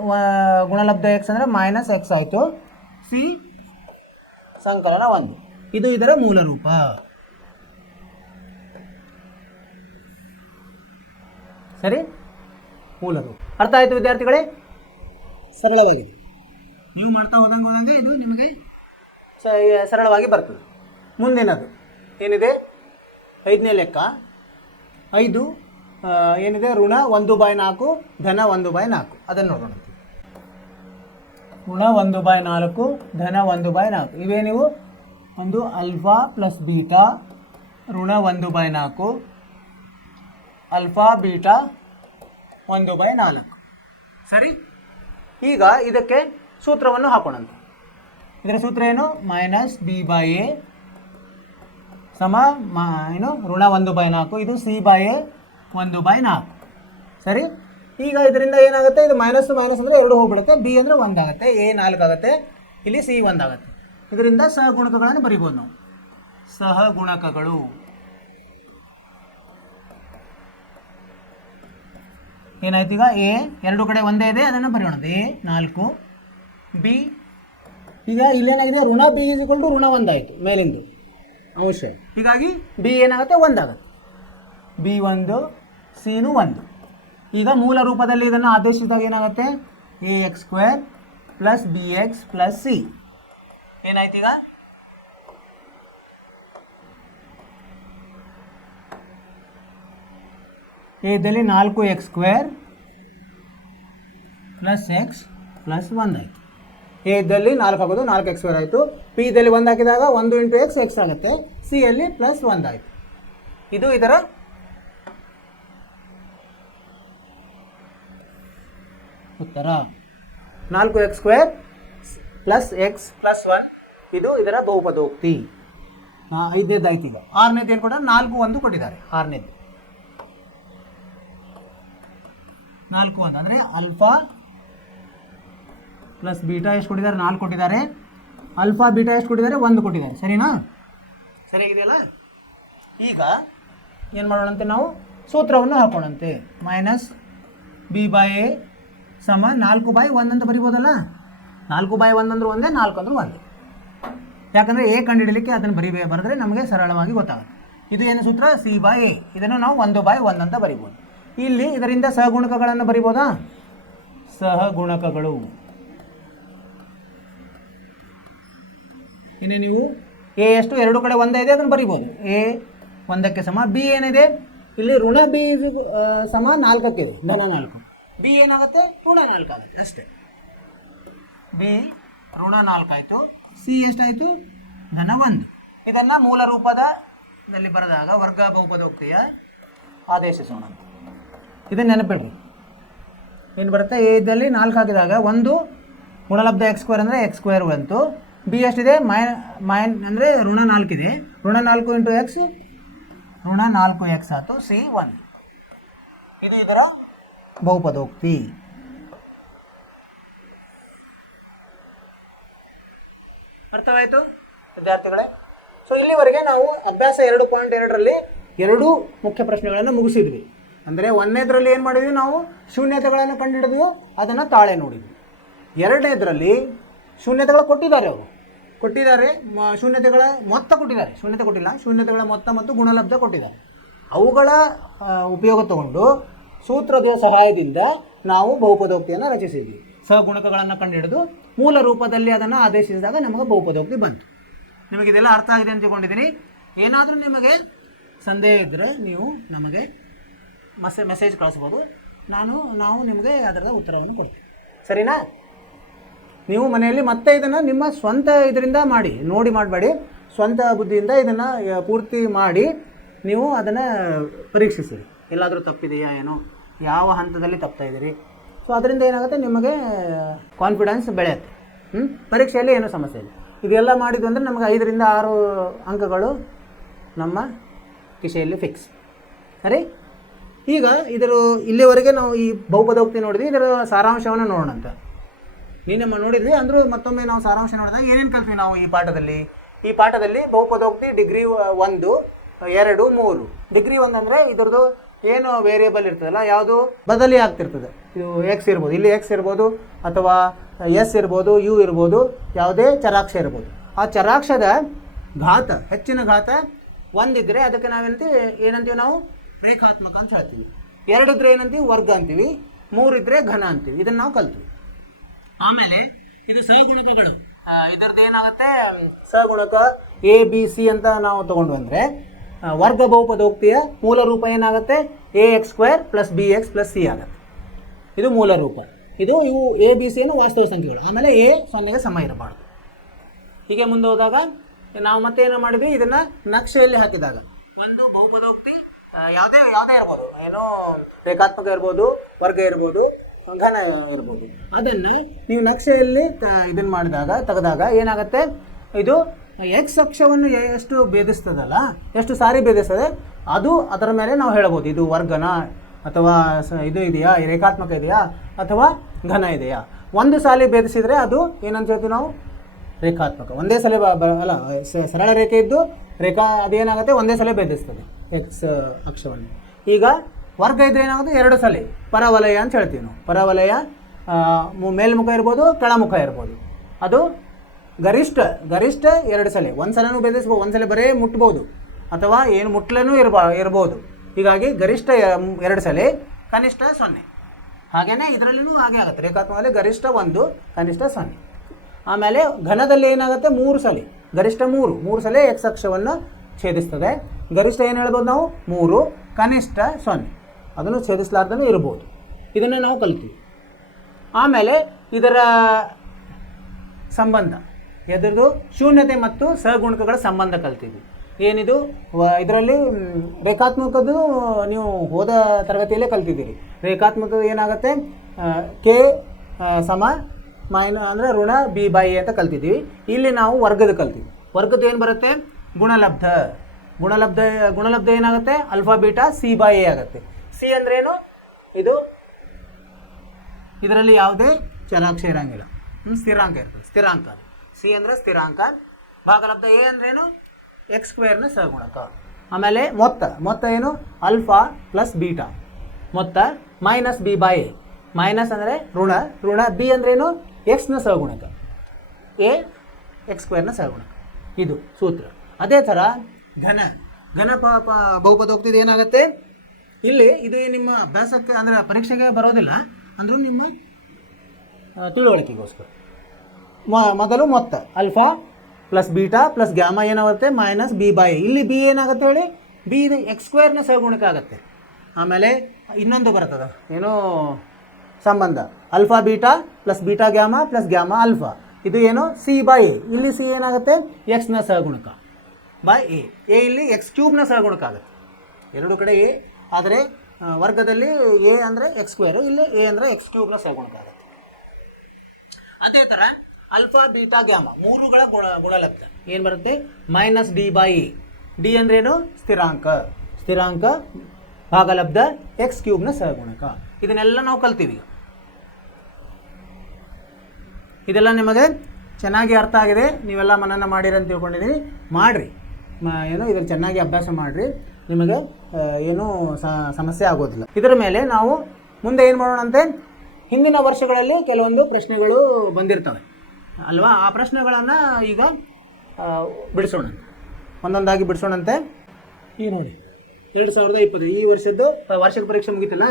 ಗುಣಲಬ್ಧ x ಅಂದರೆ -x ಆಯಿತು, ಸಿ ಸಂಕಲನ 1. ಇದು ಇದರ ಮೂಲ ರೂಪ. ಸರಿ, ಮೂಲ ರೂಪ ಅರ್ಥ ಆಯಿತು ವಿದ್ಯಾರ್ಥಿಗಳೇ. ಸರಳವಾಗಿದೆ. ನೀವು ಮಾಡ್ತಾ ಹೋದಂಗೆ ಇದು ನಿಮಗೆ ಸರಳವಾಗಿ ಬರ್ತದೆ. ಮುಂದಿನದು ಏನಿದೆ, 5ನೇ ಲೆಕ್ಕ. 5 ಏನಿದೆ, ಋಣ 1/4 ಧನ 1/4. ಅದನ್ನು ನೋಡೋಣ. ಋಣ 1/4 ಧನ 1/4 ಇವೇನಿವು, ಒಂದು ಆಲ್ಫಾ + ಬೀಟಾ ಋಣ 1/4, ಆಲ್ಫಾ ಬೀಟಾ 1/4. ಸರಿ, ಈಗ ಇದಕ್ಕೆ ಸೂತ್ರವನ್ನು ಹಾಕೋಣಂತೆ. ಇದರ ಸೂತ್ರ ಏನು, -b/a ಸಮ ಏನು ಋಣ 1/4, ಇದು c/a 1/4. ಸರಿ, ಈಗ ಇದರಿಂದ ಏನಾಗುತ್ತೆ, ಇದು ಮೈನಸ್ ಅಂದರೆ 2 ಹೋಗ್ಬಿಡುತ್ತೆ, ಬಿ ಅಂದರೆ 1 ಆಗುತ್ತೆ, ಎ 4 ಆಗುತ್ತೆ, ಇಲ್ಲಿ ಸಿ 1 ಆಗುತ್ತೆ. ಇದರಿಂದ ಸಹಗುಣಕಗಳನ್ನು ಬರಿಬೋದು ನಾವು. ಸಹಗುಣಕಗಳು ಏನಾಯ್ತು, ಈಗ ಎ 2 ಕಡೆ ಒಂದೇ ಇದೆ, ಅದನ್ನು ಬರೆಯೋಣ. ಎ 4, ಬಿ ಈಗ ಇಲ್ಲೇನಾಗಿದೆ, ಋಣ ಬಿ = ಋಣ 1 ಆಯಿತು ಮೇಲಿಂದು ಅಂಶ. ಹೀಗಾಗಿ ಬಿ ಏನಾಗುತ್ತೆ 1 ಆಗುತ್ತೆ, ಬಿ 1, ಸಿನೂ 1. ಈಗ ಮೂಲ ರೂಪದಲ್ಲಿ ಇದನ್ನು ಆದೇಶಿಸಿದಾಗ ಏನಾಗುತ್ತೆ, ax² + bx + c ಏನಾಯ್ತು, ಈಗ ಎ ಇದ್ದಲ್ಲಿ 4x² + x + 1 ಆಯಿತು. ಎ ಇದ್ದಲ್ಲಿ 4 ಹಾಕೋದು, 4x² ಆಯಿತು. ಪಿ ಇದ್ದಲ್ಲಿ 1 ಹಾಕಿದಾಗ 1 × x x ಆಗುತ್ತೆ, ಸಿ ಯಲ್ಲಿ +1 ಆಯಿತು. ಇದು ಇದರ ಉತ್ತರ. 4x² + x + 1 ಇದು ಇದರ ಬಹುಪದೋಕ್ತಿ. 5ನೇದು ಆಯ್ತು. ಈಗ 6ನೇದು ಏನು ಕೊಟ್ಟಾರೆ, 4 1 ಕೊಟ್ಟಿದ್ದಾರೆ. 6ನೇದು 4 1 ಅಂದರೆ ಆಲ್ಫಾ + ಬೀಟಾ ಎಷ್ಟು ಕೊಟ್ಟಿದ್ದಾರೆ, 4 ಕೊಟ್ಟಿದ್ದಾರೆ. ಆಲ್ಫಾ ಬೀಟಾ ಎಷ್ಟು ಕೊಟ್ಟಿದ್ದಾರೆ, 1 ಕೊಟ್ಟಿದ್ದಾರೆ. ಸರಿನಾ, ಸರಿಯಾಗಿದೆಯಲ್ಲ. ಈಗ ಏನು ಮಾಡೋಣಂತೆ, ನಾವು ಸೂತ್ರವನ್ನು ಹಾಕೋಣಂತೆ. -b/a ಸಮ 4/1 ಅಂತ ಬರಿಬೋದಲ್ಲ. 4/1 ಅಂದ್ರೆ ಒಂದೇ, 4 ಅಂದ್ರೆ ಒಂದೇ. ಯಾಕಂದರೆ ಎ ಕಂಡುಹಿಡಲಿಕ್ಕೆ ಅದನ್ನು ಬರೆದ್ರೆ ನಮಗೆ ಸರಳವಾಗಿ ಗೊತ್ತಾಗುತ್ತೆ. ಇದು ಏನು ಸೂತ್ರ, c/a. ಇದನ್ನು ನಾವು 1/1 ಅಂತ ಬರಿಬೋದು. ಇಲ್ಲಿ ಇದರಿಂದ ಸಹಗುಣಕಗಳನ್ನು ಬರಿಬೋದಾ. ಸಹಗುಣಕಗಳು. ಇನ್ನು ನೀವು ಎ ಎಷ್ಟು ಎರಡು ಕಡೆ ಒಂದೇ ಇದೆ ಅದನ್ನು ಬರಿಬೋದು. ಎ ಒಂದಕ್ಕೆ ಸಮ, ಬಿ ಏನಿದೆ ಇಲ್ಲಿ ಋಣ ಬಿ ಸಮ ನಾಲ್ಕಕ್ಕೆ ಇದೆ, ಧನ 4. ಬಿ ಏನಾಗುತ್ತೆ ಋಣ 4 ಆಗುತ್ತೆ ಅಷ್ಟೇ. ಬಿ ಋಣ 4 ಆಯಿತು. ಸಿ ಎಷ್ಟಾಯಿತು ಧನ 1. ಇದನ್ನು ಮೂಲ ರೂಪದಲ್ಲಿ ಬರೆದಾಗ ವರ್ಗ ಬಹುಪದೋಕ್ತಿಯ ಆದೇಶಿಸೋಣ. ಇದನ್ನು ನೆನಪಿಡ್ರಿ. ಏನು ಬರುತ್ತೆ, ಎ ಇದ್ದಲ್ಲಿ 4 ಹಾಕಿದಾಗ 1 ಗುಣಲಬ್ಧ x² ಅಂದರೆ x² ಬಂತು. ಬಿ ಎಷ್ಟಿದೆ ಮೈನ್ ಅಂದರೆ ಋಣ 4 ಇದೆ, ಋಣ 4 ಇಂಟು ಎಕ್ಸ್ ಋಣ 4x ಆಯಿತು. ಸಿ 1. ಇದು ಇದರ ಬಹುಪದೋಕ್ತಿ. ಅರ್ಥವಾಯಿತು ವಿದ್ಯಾರ್ಥಿಗಳೇ? ಸೊ ಇಲ್ಲಿವರೆಗೆ ನಾವು ಅಭ್ಯಾಸ 2.2ರಲ್ಲಿ 2 ಮುಖ್ಯ ಪ್ರಶ್ನೆಗಳನ್ನು ಮುಗಿಸಿದ್ವಿ. ಅಂದರೆ 1ನೇದರಲ್ಲಿ ಏನು ಮಾಡಿದ್ವಿ, ನಾವು ಶೂನ್ಯತೆಗಳನ್ನು ಕಂಡುಹಿಡಿದ್ವಿ, ಅದನ್ನು ತಾಳೆ ನೋಡಿದ್ವಿ. 2ನೇದರಲ್ಲಿ ಶೂನ್ಯತೆಗಳು ಕೊಟ್ಟಿದ್ದಾರೆ, ಶೂನ್ಯತೆಗಳ ಮೊತ್ತ ಕೊಟ್ಟಿದ್ದಾರೆ, ಶೂನ್ಯತೆ ಕೊಟ್ಟಿಲ್ಲ, ಶೂನ್ಯತೆಗಳ ಮೊತ್ತ ಮತ್ತು ಗುಣಲಬ್ಧ ಕೊಟ್ಟಿದ್ದಾರೆ. ಅವುಗಳ ಉಪಯೋಗ ತಗೊಂಡು ಸೂತ್ರದ ಸಹಾಯದಿಂದ ನಾವು ಬಹುಪದೋಕ್ತಿಯನ್ನು ರಚಿಸಿದ್ವಿ. ಸಹಗುಣಕಗಳನ್ನು ಕಂಡುಹಿಡಿದು ಮೂಲ ರೂಪದಲ್ಲಿ ಅದನ್ನು ಆದೇಶಿಸಿದಾಗ ನಮಗೆ ಬಹುಪದೋಕ್ತಿ ಬಂತು. ನಿಮಗಿದೆಲ್ಲ ಅರ್ಥ ಆಗಿದೆ ಅಂತ ತಿಳ್ಕೊಂಡಿದ್ದೀನಿ. ಏನಾದರೂ ನಿಮಗೆ ಸಂದೇಹ ಇದ್ದರೆ ನೀವು ನಮಗೆ ಮೆಸೇಜ್ ಕಳಿಸ್ಬೋದು, ನಾವು ನಿಮಗೆ ಅದರ ಉತ್ತರವನ್ನು ಕೊಡ್ತೀವಿ. ಸರಿನಾ? ನೀವು ಮನೆಯಲ್ಲಿ ಮತ್ತೆ ಇದನ್ನು ನಿಮ್ಮ ಸ್ವಂತ ಇದರಿಂದ ಮಾಡಿ, ನೋಡಿ ಮಾಡಬೇಡಿ, ಸ್ವಂತ ಬುದ್ಧಿಯಿಂದ ಇದನ್ನು ಪೂರ್ತಿ ಮಾಡಿ ನೀವು ಅದನ್ನು ಪರೀಕ್ಷಿಸಿರಿ. ಎಲ್ಲಾದರೂ ತಪ್ಪಿದೆಯಾ ಏನೋ, ಯಾವ ಹಂತದಲ್ಲಿ ತಪ್ತಾ ಇದ್ದೀರಿ. ಸೊ ಅದರಿಂದ ಏನಾಗುತ್ತೆ, ನಿಮಗೆ ಕಾನ್ಫಿಡೆನ್ಸ್ ಬೆಳೆಯುತ್ತೆ. ಪರೀಕ್ಷೆಯಲ್ಲಿ ಏನೂ ಸಮಸ್ಯೆ ಇಲ್ಲ. ಇದೆಲ್ಲ ಮಾಡಿದ್ವು ಅಂದರೆ ನಮಗೆ 5 ರಿಂದ 6 ಅಂಕಗಳು ನಮ್ಮ ಕಿಸೆಯಲ್ಲಿ ಫಿಕ್ಸ್. ಸರಿ, ಈಗ ಇಲ್ಲಿವರೆಗೆ ನಾವು ಈ ಬಹುಪದೋಕ್ತಿ ನೋಡಿದ್ವಿ. ಇದರ ಸಾರಾಂಶವನ್ನು ನೋಡೋಣ ಅಂತ ನಿನ್ನೆ ನೋಡಿದ್ವಿ. ಅಂದರೂ ಮತ್ತೊಮ್ಮೆ ನಾವು ಸಾರಾಂಶ ನೋಡಿದಾಗ ಏನೇನು ಕಲ್ತ್ವಿ ನಾವು ಈ ಪಾಠದಲ್ಲಿ ಬಹುಪದೋಕ್ತಿ ಡಿಗ್ರಿ 1, 2, 3. ಡಿಗ್ರಿ 1 ಅಂದರೆ ಇದರದ್ದು ಏನು ವೇರಿಯೇಬಲ್ ಇರ್ತದಲ್ಲ, ಯಾವುದು ಬದಲಿ ಆಗ್ತಿರ್ತದೆ. ಇದು ಎಕ್ಸ್ ಇರ್ಬೋದು, ಇಲ್ಲಿ ಎಕ್ಸ್ ಇರ್ಬೋದು, ಅಥವಾ ಎಸ್ ಇರ್ಬೋದು, ಯು ಇರ್ಬೋದು, ಯಾವುದೇ ಚರಾಕ್ಷ ಇರ್ಬೋದು. ಆ ಚರಾಕ್ಷದ ಘಾತ, ಹೆಚ್ಚಿನ ಘಾತ 1 ಇದ್ದರೆ ಅದಕ್ಕೆ ಏನಂತೀವಿ ನಾವು ರೇಖಾತ್ಮಕ ಅಂತ ಹೇಳ್ತೀವಿ. 2 ಇದ್ದರೆ ಏನಂತೀವಿ ವರ್ಗ ಅಂತೀವಿ. 3 ಇದ್ದರೆ ಘನ ಅಂತೀವಿ. ಇದನ್ನು ನಾವು ಕಲ್ತೀವಿ. ಆಮೇಲೆ ಇದು ಸಹಗುಣಕಗಳು. ಇದರದ್ದು ಏನಾಗುತ್ತೆ, ಸಹಗುಣಕ ಎ ಬಿ ಸಿ ಅಂತ ನಾವು ತೊಗೊಂಡು ಅಂದರೆ ವರ್ಗ ಬಹುಪದೋಕ್ತಿಯ ಮೂಲ ರೂಪ ಏನಾಗುತ್ತೆ, ax² + bx + c ಆಗುತ್ತೆ. ಇದು ಮೂಲ ರೂಪ. ಇವು ಎ ಬಿ ಸಿ ಏನು ವಾಸ್ತವ ಸಂಖ್ಯೆಗಳು. ಆಮೇಲೆ ಎ 0ಗೆ ಸಮ ಇರಬಾರ್ದು. ಹೀಗೆ ಮುಂದೆ ಹೋದಾಗ ನಾವು ಮತ್ತೆ ಏನು ಮಾಡಿದ್ವಿ, ಇದನ್ನು ನಕ್ಷೆಯಲ್ಲಿ ಹಾಕಿದಾಗ ಒಂದು ಬಹುಪದೋಕ್ತಿ ಯಾವುದೇ ಇರ್ಬೋದು, ಏನೋ ರೇಖಾತ್ಮಕ ಇರ್ಬೋದು, ವರ್ಗ ಇರ್ಬೋದು, ಘನ ಇರ್ಬೋದು, ಅದನ್ನು ನೀವು ನಕ್ಷೆಯಲ್ಲಿ ಇದನ್ನು ತೆಗೆದಾಗ ಏನಾಗುತ್ತೆ, ಇದು ಎಕ್ಸ್ ಅಕ್ಷವನ್ನು ಎಷ್ಟು ಭೇದಿಸ್ತದಲ್ಲ, ಎಷ್ಟು ಸಾರಿ ಭೇದಿಸ್ತದೆ, ಅದರ ಮೇಲೆ ನಾವು ಹೇಳ್ಬೋದು ಇದು ವರ್ಗನ, ಅಥವಾ ಇದು ಇದೆಯಾ, ರೇಖಾತ್ಮಕ ಇದೆಯಾ, ಅಥವಾ ಘನ ಇದೆಯಾ. ಒಂದು ಸಾಲಿ ಭೇದಿಸಿದರೆ ಅದು ಏನಂತ ಹೇಳ್ತೀವಿ ನಾವು, ರೇಖಾತ್ಮಕ. ಒಂದೇ ಸಲ ಅಲ್ಲ, ಸರಳ ರೇಖೆ ಇದ್ದು ಅದೇನಾಗುತ್ತೆ, ಒಂದೇ ಸಲ ಭೇದಿಸ್ತದೆ ಎಕ್ಸ್ ಅಕ್ಷವನ್ನು. ಈಗ ವರ್ಗ ಇದ್ರೆ ಏನಾಗುತ್ತೆ, 2 ಸಲ ಪರವಲಯ ಅಂತ ಹೇಳ್ತೀವಿ ನಾವು. ಪರವಲಯ ಮೇಲ್ಮುಖ ಇರ್ಬೋದು, ಕೆಳಮುಖ ಇರ್ಬೋದು. ಅದು ಗರಿಷ್ಠ 2 ಸಲ. ಒಂದು ಸಲನೂ ಭೇದಿಸ್ಬೋದು, ಒಂದು ಸಲ ಬರೇ ಮುಟ್ಬೋದು, ಅಥವಾ ಏನು ಮುಟ್ಲೂ ಇರ್ಬೋದು. ಹೀಗಾಗಿ ಗರಿಷ್ಠ 2 ಸಲ, ಕನಿಷ್ಠ 0. ಹಾಗೆಯೇ ಇದರಲ್ಲೂ ಹಾಗೆ ಆಗುತ್ತೆ. ರೇಖಾತ್ಮಕದಲ್ಲಿ ಗರಿಷ್ಠ 1, ಕನಿಷ್ಠ 0. ಆಮೇಲೆ ಘನದಲ್ಲಿ ಏನಾಗುತ್ತೆ, 3 ಸಲ, ಗರಿಷ್ಠ 3 ಸಲ ಎಕ್ಸ್ ಅಕ್ಷವನ್ನು ಛೇದಿಸ್ತದೆ. ಗರಿಷ್ಠ ಏನು ಹೇಳ್ಬೋದು ನಾವು, 3, ಕನಿಷ್ಠ 0. ಅದನ್ನು ಛೇದಿಸಲಾರ್ದೂ ಇರ್ಬೋದು. ಇದನ್ನು ನಾವು ಕಲ್ತೀವಿ. ಆಮೇಲೆ ಇದರ ಸಂಬಂಧ, ಎದುರದು ಶೂನ್ಯತೆ ಮತ್ತು ಸಹಗುಣಕಗಳ ಸಂಬಂಧ ಕಲ್ತೀವಿ. ಏನಿದು ಇದರಲ್ಲಿ ರೇಖಾತ್ಮಕದ್ದು ನೀವು ಹೋದ ತರಗತಿಯಲ್ಲೇ ಕಲ್ತಿದ್ದೀರಿ. ರೇಖಾತ್ಮಕದ್ದು ಏನಾಗುತ್ತೆ, ಕೆ ಸಮ ಅಂದರೆ ಋಣ b/a ಅಂತ ಕಲ್ತಿದ್ದೀವಿ. ಇಲ್ಲಿ ನಾವು ವರ್ಗದ ಕಲ್ತೀವಿ. ವರ್ಗದ್ದು ಏನು ಬರುತ್ತೆ, ಗುಣಲಬ್ಧ ಏನಾಗುತ್ತೆ, ಅಲ್ಫಾ ಬೀಟಾ c/a ಆಗುತ್ತೆ. ಸಿ ಅಂದ್ರೇನು, ಇದರಲ್ಲಿ ಯಾವುದೇ ಚರಾಕ್ಷ ಇರಂಗಿಲ್ಲ, ಸ್ಥಿರಾಂಕ ಇರ್ತದೆ, ಸ್ಥಿರಾಂಕ. ಸಿ ಅಂದರೆ ಸ್ಥಿರಾಂಕ. ಭಾಗಲಬ್ಧ ಎ ಅಂದ್ರೇನು, x² ಸಹಗುಣಕ. ಆಮೇಲೆ ಮೊತ್ತ ಏನು, ಅಲ್ಫಾ + ಬೀಟಾ ಮೊತ್ತ, ಮೈನಸ್ b/a. ಮೈನಸ್ ಅಂದರೆ ಋಣ ಬಿ ಅಂದ್ರೇನು, ಎಕ್ಸ್ನ ಸಹಗುಣಕ, ಎ x² ಸಹಗುಣಕ. ಇದು ಸೂತ್ರ. ಅದೇ ಥರ ಘನ ಬಹುಪದೋಕ್ತಿದು ಏನಾಗುತ್ತೆ, ಇಲ್ಲಿ ಇದು ನಿಮ್ಮ ಅಭ್ಯಾಸಕ್ಕೆ ಅಂದರೆ ಪರೀಕ್ಷೆಗೆ ಬರೋದಿಲ್ಲ ಅಂದರೂ ನಿಮ್ಮ ತಿಳುವಳಿಕೆಗೋಸ್ಕರ ಮೊದಲು ಮೊತ್ತ alpha plus beta plus gamma ಏನಾಗುತ್ತೆ ಮೈನಸ್ ಬಿ ಬೈ ಇಲ್ಲಿ ಬಿ ಏನಾಗುತ್ತೆ ಹೇಳಿ ಬಿ ಇದು ಎಕ್ಸ್ ಸ್ಕ್ವೇರ್ನ ಸಹಗುಣಕ ಆಗುತ್ತೆ. ಆಮೇಲೆ ಇನ್ನೊಂದು ಬರ್ತದೆ ಏನು ಸಂಬಂಧ alpha beta plus beta gamma plus gamma alpha ಇದು ಏನು ಸಿ ಬೈ ಎ ಇಲ್ಲಿ ಸಿ ಏನಾಗುತ್ತೆ ಎಕ್ಸ್ನ ಸಹಗುಣಕ ಬೈ ಎ ಇಲ್ಲಿ ಎಕ್ಸ್ ಕ್ಯೂಬ್ನ ಸಹಗುಣಕ ಆಗುತ್ತೆ. ಎರಡು ಕಡೆ ಎ ಆದರೆ ವರ್ಗದಲ್ಲಿ ಎ ಅಂದರೆ ಎಕ್ಸ್ ಸ್ಕ್ವೇರು ಇಲ್ಲಿ ಎ ಅಂದರೆ ಎಕ್ಸ್ ಕ್ಯೂಬ್ನ ಸಹಗುಣಕ ಆಗುತ್ತೆ. ಅದೇ ಥರ ಅಲ್ಫಾ ಬೀಟಾ ಗ್ಯಾಮಾ ಮೂರುಗಳ ಗುಣಲಬ್ಧ ಏನು ಬರುತ್ತೆ minus D by A D ಅಂದ್ರೇನು ಸ್ಥಿರಾಂಕ ಭಾಗಲಬ್ಧ ಎಕ್ಸ್ ಕ್ಯೂಬ್ನ ಸಹಗುಣಕ. ಇದನ್ನೆಲ್ಲ ನಾವು ಕಲ್ತೀವಿ. ಇದೆಲ್ಲ ನಿಮಗೆ ಚೆನ್ನಾಗಿ ಅರ್ಥ ಆಗಿದೆ, ನೀವೆಲ್ಲ ಮನನ ಮಾಡಿರಿ ಅಂತ ತಿಳ್ಕೊಂಡಿದ್ದೀನಿ. ಮಾಡಿರಿ ಏನು ಇದನ್ನು ಚೆನ್ನಾಗಿ ಅಭ್ಯಾಸ ಮಾಡಿರಿ, ನಿಮಗೆ ಏನೂ ಸಮಸ್ಯೆ ಆಗೋದಿಲ್ಲ. ಇದರ ಮೇಲೆ ನಾವು ಮುಂದೆ ಏನು ಮಾಡೋಣಂತೆ ಹಿಂದಿನ ವರ್ಷಗಳಲ್ಲಿ ಕೆಲವೊಂದು ಪ್ರಶ್ನೆಗಳು ಬಂದಿರ್ತವೆ ಅಲ್ವಾ, ಆ ಪ್ರಶ್ನೆಗಳನ್ನು ಈಗ ಬಿಡಿಸೋಣ, ಒಂದೊಂದಾಗಿ ಬಿಡಿಸೋಣಂತೆ. ಈಗ ನೋಡಿ 2020 ಈ ವರ್ಷದ್ದು ವಾರ್ಷಿಕ ಪರೀಕ್ಷೆ ಮುಗಿತಿಲ್ಲ,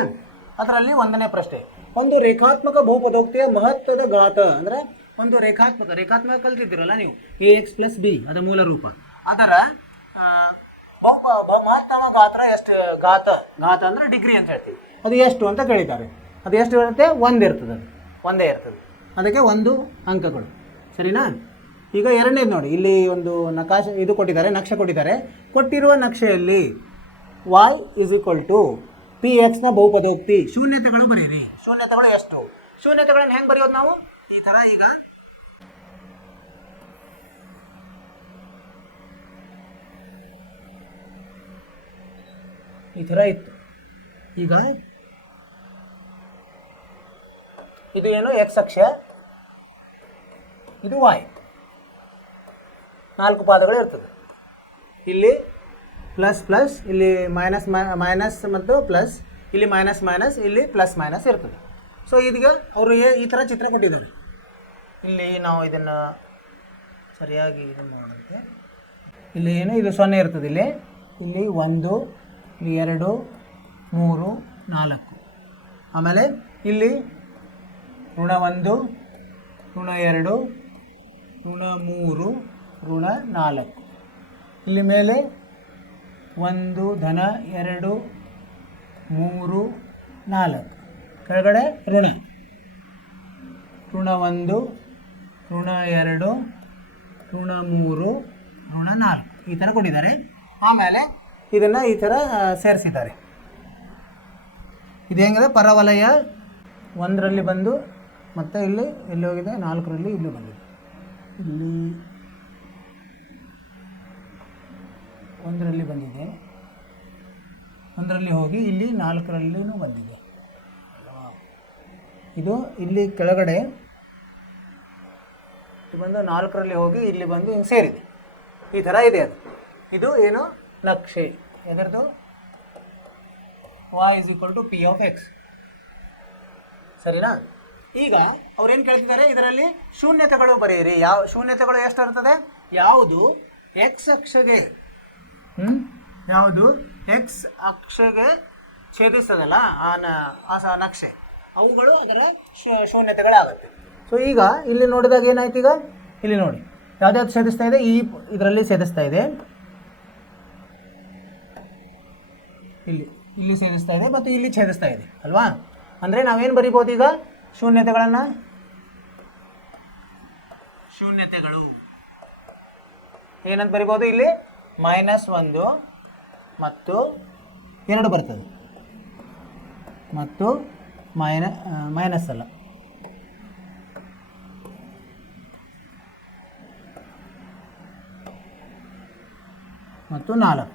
ಅದರಲ್ಲಿ 1ನೇ ಪ್ರಶ್ನೆ ಒಂದು ರೇಖಾತ್ಮಕ ಬಹುಪದೋಕ್ತಿಯ ಮಹತ್ವದ ಘಾತ ಅಂದರೆ ಒಂದು ರೇಖಾತ್ಮಕ ಕಲ್ತಿದ್ದೀರಲ್ಲ ನೀವು ಎ ಎಕ್ಸ್ ಪ್ಲಸ್ ಬಿ ಅದ ಮೂಲ ರೂಪ ಅದರ ಮಹತ್ತಮ ಗಾತ್ರ ಎಷ್ಟು ಘಾತ ಅಂದರೆ ಡಿಗ್ರಿ ಅಂತ ಹೇಳ್ತೀವಿ. ಅದು ಎಷ್ಟು ಅಂತ ಕೇಳಿದ್ದಾರೆ. ಅದು ಎಷ್ಟು ಇರುತ್ತೆ ಒಂದೇ ಇರ್ತದೆ ಅದಕ್ಕೆ 1 ಅಂಕಗಳು ಸರಿನಾ. ಈಗ ಎರಡನೇದು ನೋಡಿ, ಇಲ್ಲಿ ಒಂದು ಇದು ಕೊಟ್ಟಿದ್ದಾರೆ, ನಕ್ಷೆ ಕೊಟ್ಟಿದ್ದಾರೆ. ಕೊಟ್ಟಿರುವ ನಕ್ಷೆಯಲ್ಲಿ y = ಪಿ ಎಕ್ಸ್ನ ಬಹುಪದೋಕ್ತಿ ಶೂನ್ಯತೆಗಳು ಬರೀರಿ. ಶೂನ್ಯತೆಗಳು ಎಷ್ಟು? ಶೂನ್ಯತೆಗಳನ್ನು ಹೆಂಗೆ ಬರೆಯೋದು ನಾವು ಈ ಥರ. ಈಗ ಈ ಥರ ಇತ್ತು. ಈಗ ಇದು ಏನು ಎಕ್ಸ್ ಅಕ್ಷ, ಇದು y, 4 ಪಾದಗಳು ಇರ್ತದೆ. ಇಲ್ಲಿ ಪ್ಲಸ್ ಪ್ಲಸ್, ಇಲ್ಲಿ ಮೈನಸ್ ಮತ್ತು ಪ್ಲಸ್, ಇಲ್ಲಿ ಮೈನಸ್ ಇಲ್ಲಿ ಪ್ಲಸ್ ಮೈನಸ್ ಇರ್ತದೆ. ಸೊ ಇದೀಗ ಅವರು ಈ ಥರ ಚಿತ್ರ ಕೊಟ್ಟಿದ್ದಾರೆ. ಇಲ್ಲಿ ನಾವು ಇದನ್ನು ಸರಿಯಾಗಿ ಇದನ್ನು ಮಾಡೋಕ್ಕೆ ಇಲ್ಲಿ ಏನು ಇದು 0 ಇರ್ತದೆ. ಇಲ್ಲಿ 1 ಇಲ್ಲಿ 2 3 4, ಆಮೇಲೆ ಇಲ್ಲಿ ಋಣ 1 ಋಣ 2 ಋಣ 3 ಋಣ 4, ಇಲ್ಲಿ ಮೇಲೆ 1 ಧನ 2 3 4, ಕೆಳಗಡೆ ಋಣ 1 ಋಣ 2 ಋಣ 3 ಋಣ 4 ಈ ಥರ ಕೊಟ್ಟಿದ್ದಾರೆ. ಆಮೇಲೆ ಇದನ್ನು ಈ ಥರ ಸೇರಿಸಿದ್ದಾರೆ. ಇದು ಹೆಂಗಿದೆ ಪರವಲಯ 1ರಲ್ಲಿ ಬಂದು ಮತ್ತು ಇಲ್ಲಿ ಹೋಗಿದೆ 4ರಲ್ಲಿ ಇಲ್ಲೂ ಬಂದಿದೆ. ಇಲ್ಲಿ 1ರಲ್ಲಿ ಬಂದಿದೆ, 1ರಲ್ಲಿ ಹೋಗಿ ಇಲ್ಲಿ 4ರಲ್ಲಿನೂ ಬಂದಿದೆ. ಇದು ಇಲ್ಲಿ ಕೆಳಗಡೆ ಬಂದು 4ರಲ್ಲಿ ಹೋಗಿ ಇಲ್ಲಿ ಬಂದು ಹಿಂಗೆ ಸೇರಿದೆ. ಈ ಥರ ಇದೆ ಅದು. ಇದು ಏನು ನಕ್ಷೆ ಎದರದು y = P of x ಸರಿನಾ. ಈಗ ಅವ್ರೇನು ಕೇಳ್ತಿದ್ದಾರೆ, ಇದರಲ್ಲಿ ಶೂನ್ಯತೆಗಳು ಬರೆಯಿರಿ. ಯಾವ ಶೂನ್ಯತೆಗಳು ಎಷ್ಟು ಇರ್ತದೆ, ಯಾವುದು ಎಕ್ಸ್ ಅಕ್ಷಗೆ ಛೇದಿಸ್ತದಲ್ಲ ಆ ನಕ್ಷೆ, ಅವುಗಳು ಅದರ ಶೂನ್ಯತೆಗಳಾಗುತ್ತೆ. ಸೊ ಈಗ ಇಲ್ಲಿ ನೋಡಿದಾಗ ಏನಾಯ್ತು, ಈಗ ಇಲ್ಲಿ ನೋಡಿ ಯಾವ್ದಾವ್ದು ಛೇದಿಸ್ತಾ ಇದೆ, ಇದರಲ್ಲಿ ಛೇದಿಸ್ತಾ ಇದೆ, ಇಲ್ಲಿ ಛೇದಿಸ್ತಾ ಇದೆ ಮತ್ತು ಇಲ್ಲಿ ಛೇದಿಸ್ತಾ ಇದೆ ಅಲ್ವಾ. ಅಂದರೆ ನಾವೇನು ಬರಿಬೋದು ಈಗ ಶೂನ್ಯತೆಗಳನ್ನು, ಶೂನ್ಯತೆಗಳು ಏನಂತ ಬರಿಬೋದು, ಇಲ್ಲಿ -1 ಮತ್ತು 2 ಬರ್ತದೆ, ಮತ್ತು ಮೈನಸ್ ಅಲ್ಲ ಮತ್ತು 4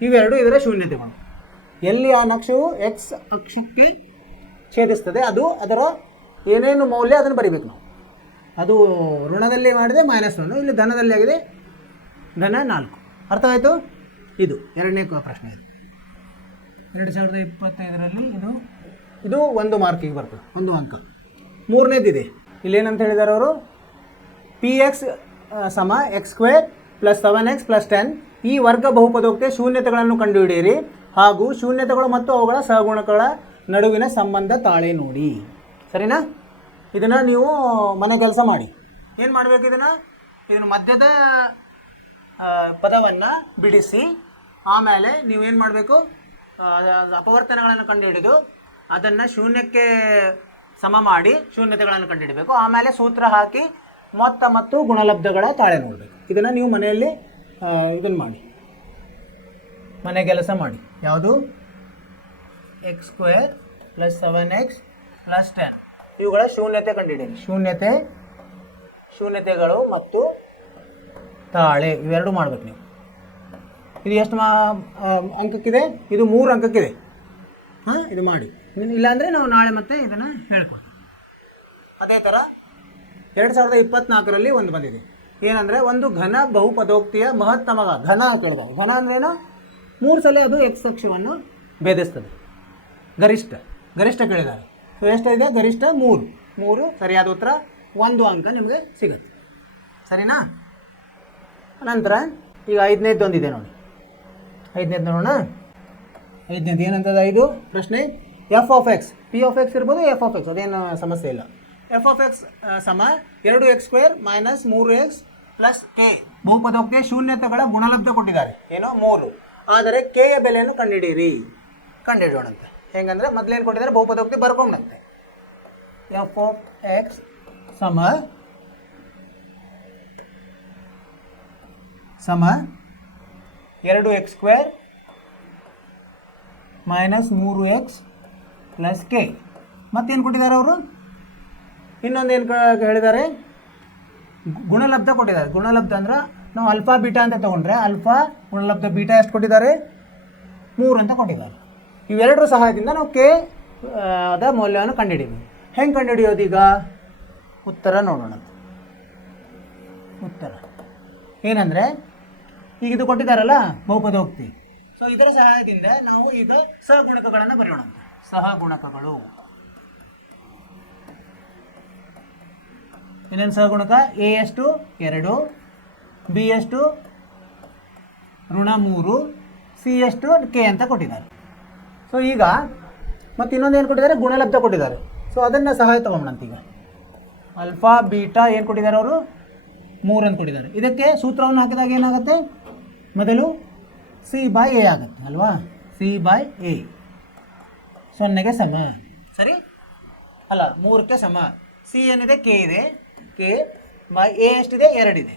ಇವೆರಡು ಇದರ ಶೂನ್ಯತೆಗಳು. ಎಲ್ಲಿ ಆ ನಕ್ಷೆಯು ಎಕ್ಸ್ ಅಕ್ಷಕ್ಕೆ ಛೇದಿಸ್ತದೆ ಅದು ಅದರ ಏನೇನು ಮೌಲ್ಯ ಅದನ್ನು ಬರಿಬೇಕು ನಾವು. ಅದು ಋಣದಲ್ಲಿ ಮಾಡಿದೆ -1, ಇಲ್ಲಿ ಧನದಲ್ಲಿ ಆಗಿದೆ ಧನ 4. ಅರ್ಥವಾಯಿತು. ಇದು 2ನೇ ಪ್ರಶ್ನೆ. ಇದು 2025ರಲ್ಲಿ ಇದು 1 ಮಾರ್ಕಿಗೆ ಬರ್ತದೆ, 1 ಅಂಕ. 3ನೇದಿದೆ, ಇಲ್ಲೇನಂತ ಹೇಳಿದ್ದಾರೆ ಅವರು, Px = x² + 7x + 10 ಈ ವರ್ಗ ಬಹುಪದೋಕ್ತಿಯ ಶೂನ್ಯತೆಗಳನ್ನು ಕಂಡುಹಿಡಿಯಿರಿ ಹಾಗೂ ಶೂನ್ಯತೆಗಳು ಮತ್ತು ಅವುಗಳ ಸಹಗುಣಕಗಳ ನಡುವಿನ ಸಂಬಂಧ ತಾಳೆ ನೋಡಿ. ಸರಿನಾ. ಇದನ್ನು ನೀವು ಮನೆ ಕೆಲಸ ಮಾಡಿ. ಏನು ಮಾಡಬೇಕು ಇದನ್ನು ಮಧ್ಯದ ಪದವನ್ನು ಬಿಡಿಸಿ ಆಮೇಲೆ ನೀವೇನು ಮಾಡಬೇಕು, ಅಪವರ್ತನಗಳನ್ನು ಕಂಡುಹಿಡಿದು ಅದನ್ನು ಶೂನ್ಯಕ್ಕೆ ಸಮ ಮಾಡಿ ಶೂನ್ಯತೆಗಳನ್ನು ಕಂಡುಹಿಡಬೇಕು. ಆಮೇಲೆ ಸೂತ್ರ ಹಾಕಿ ಮೊತ್ತ ಮತ್ತು ಗುಣಲಬ್ಧಗಳ ತಾಳೆ ನೋಡಬೇಕು. ಇದನ್ನು ನೀವು ಮನೆಯಲ್ಲಿ ಇದನ್ನು ಮಾಡಿ, ಮನೆ ಕೆಲಸ ಮಾಡಿ. ಯಾವುದು? x² + 7x + 10 ಇವುಗಳ ಶೂನ್ಯತೆ ಕಂಡುಹಿಡಿಯಿರಿ. ಶೂನ್ಯತೆಗಳು ಮತ್ತು ತಾಳೆ ಇವೆರಡು ಮಾಡಬೇಕು ನೀವು. ಇದು ಎಷ್ಟು ಅಂಕಕ್ಕಿದೆ? ಇದು 3 ಅಂಕಕ್ಕಿದೆ. ಹಾಂ, ಇದು ಮಾಡಿ. ಇಲ್ಲಾಂದರೆ ನಾವು ನಾಳೆ ಮತ್ತೆ ಇದನ್ನು ಹೇಳ್ಕೊಡ್ತೀವಿ. ಅದೇ ಥರ 2024ರಲ್ಲಿ ಒಂದು ಬಂದಿದೆ. ಏನಂದರೆ ಒಂದು ಘನ ಬಹುಪದೋಕ್ತಿಯ ಮಹತ್ತಮ ಘನ ಕೇಳಿದಾಗ. ಘನ ಅಂದ್ರೇನು? 3 ಸಲ ಅದು x ಅಕ್ಷವನ್ನು ಭೇದಿಸ್ತದೆ. ಗರಿಷ್ಠ ಕೇಳಿದ್ದಾರೆ. ಸೊ ಎಷ್ಟಿದೆ? ಗರಿಷ್ಠ 3 ಸರಿಯಾದ ಉತ್ತರ. 1 ಅಂಕ ನಿಮಗೆ ಸಿಗುತ್ತೆ. ಸರಿನಾ? ನಂತರ ಈಗ 5ನೇದು ಒಂದಿದೆ ನೋಡಿ. 5ನೇದು ನೋಡೋಣ. 5ನೇದು ಏನಂತದ? ಇದು ಪ್ರಶ್ನೆ f(x) p(x) ಇರ್ಬೋದು, f(x) ಅದೇನು ಸಮಸ್ಯೆ ಇಲ್ಲ. f(x) ಸಮ 2x² - 3x + k. ಬಹುಪದೋಕ್ತಿಯ ಶೂನ್ಯತೆಗಳ ಗುಣಲಬ್ಧ ಕೊಟ್ಟಿದ್ದಾರೆ. ಏನೋ 3. ಆದರೆ k ಯ ಬೆಲೆಯನ್ನು ಕಂಡುಹಿಡಿಯೋಣಂತೆ. ಹೆಂಗಂದ್ರೆ ಮೊದಲೇನು ಕೊಟ್ಟಿದ್ದಾರೆ? ಬಹುಪದೋಕ್ತಿ ಬರ್ಕೊಂಡಂತೆ. f(x) ಸಮ 2x² - 3x + k. ಮತ್ತೇನು ಕೊಟ್ಟಿದ್ದಾರೆ ಅವರು? ಇನ್ನೊಂದೇನು ಹೇಳಿದ್ದಾರೆ? ಗುಣಲಬ್ಧ ಕೊಟ್ಟಿದ್ದಾರೆ. ಗುಣಲಬ್ಧ ಅಂದ್ರೆ ನಾವು ಅಲ್ಫಾ ಬೀಟಾ ಅಂತ ತೊಗೊಂಡ್ರೆ ಅಲ್ಫಾ ಗುಣಲಬ್ಧ ಬೀಟಾ ಎಷ್ಟು ಕೊಟ್ಟಿದ್ದಾರೆ? 3 ಅಂತ ಕೊಟ್ಟಿದ್ದಾರೆ. ಇವೆರಡರ ಸಹಾಯದಿಂದ ನಾವು ಕೆ ದ ಮೌಲ್ಯವನ್ನು ಕಂಡುಹಿಡಿಯಬೇಕು. ಹೆಂಗೆ ಕಂಡುಹಿಡಿಯೋದು? ಈಗ ಉತ್ತರ ನೋಡೋಣ. ಉತ್ತರ ಏನಂದರೆ, ಈಗ ಇದು ಕೊಟ್ಟಿದ್ದಾರಲ್ಲ ಬಹುಪದೋಕ್ತಿ. ಸೊ ಇದರ ಸಹಾಯದಿಂದ ನಾವು ಈಗ ಸಹಗುಣಕಗಳನ್ನು ಬರೆಯೋಣ. ಸಹಗುಣಕಗಳು ಇನ್ನೇನು ಸಹಗುಣಕ? a ಎಷ್ಟು 2, b ಎಷ್ಟು -3, c ಎಷ್ಟು k ಅಂತ ಕೊಟ್ಟಿದ್ದಾರೆ. ಸೊ ಈಗ ಮತ್ತು ಇನ್ನೊಂದು ಏನು ಕೊಟ್ಟಿದ್ದಾರೆ? ಗುಣಲಬ್ಧ ಕೊಟ್ಟಿದ್ದಾರೆ. ಸೊ ಅದನ್ನು ಸಹಾಯ ತೊಗೊಂಬಂತ. ಈಗ ಅಲ್ಫಾ ಬೀಟಾ ಏನು ಕೊಟ್ಟಿದ್ದಾರೆ ಅವರು? 3 ಅಂತ ಕೊಟ್ಟಿದ್ದಾರೆ. ಇದಕ್ಕೆ ಸೂತ್ರವನ್ನು ಹಾಕಿದಾಗ ಏನಾಗುತ್ತೆ? ಮೊದಲು c/a ಆಗುತ್ತೆ ಅಲ್ವಾ? c/a 0ಗೆ ಸಮ. ಸರಿ ಅಲ್ಲ, 3ಕ್ಕೆ ಸಮ. c ಏನಿದೆ? k ಇದೆ. k/a ಎಷ್ಟಿದೆ? 2 ಇದೆ.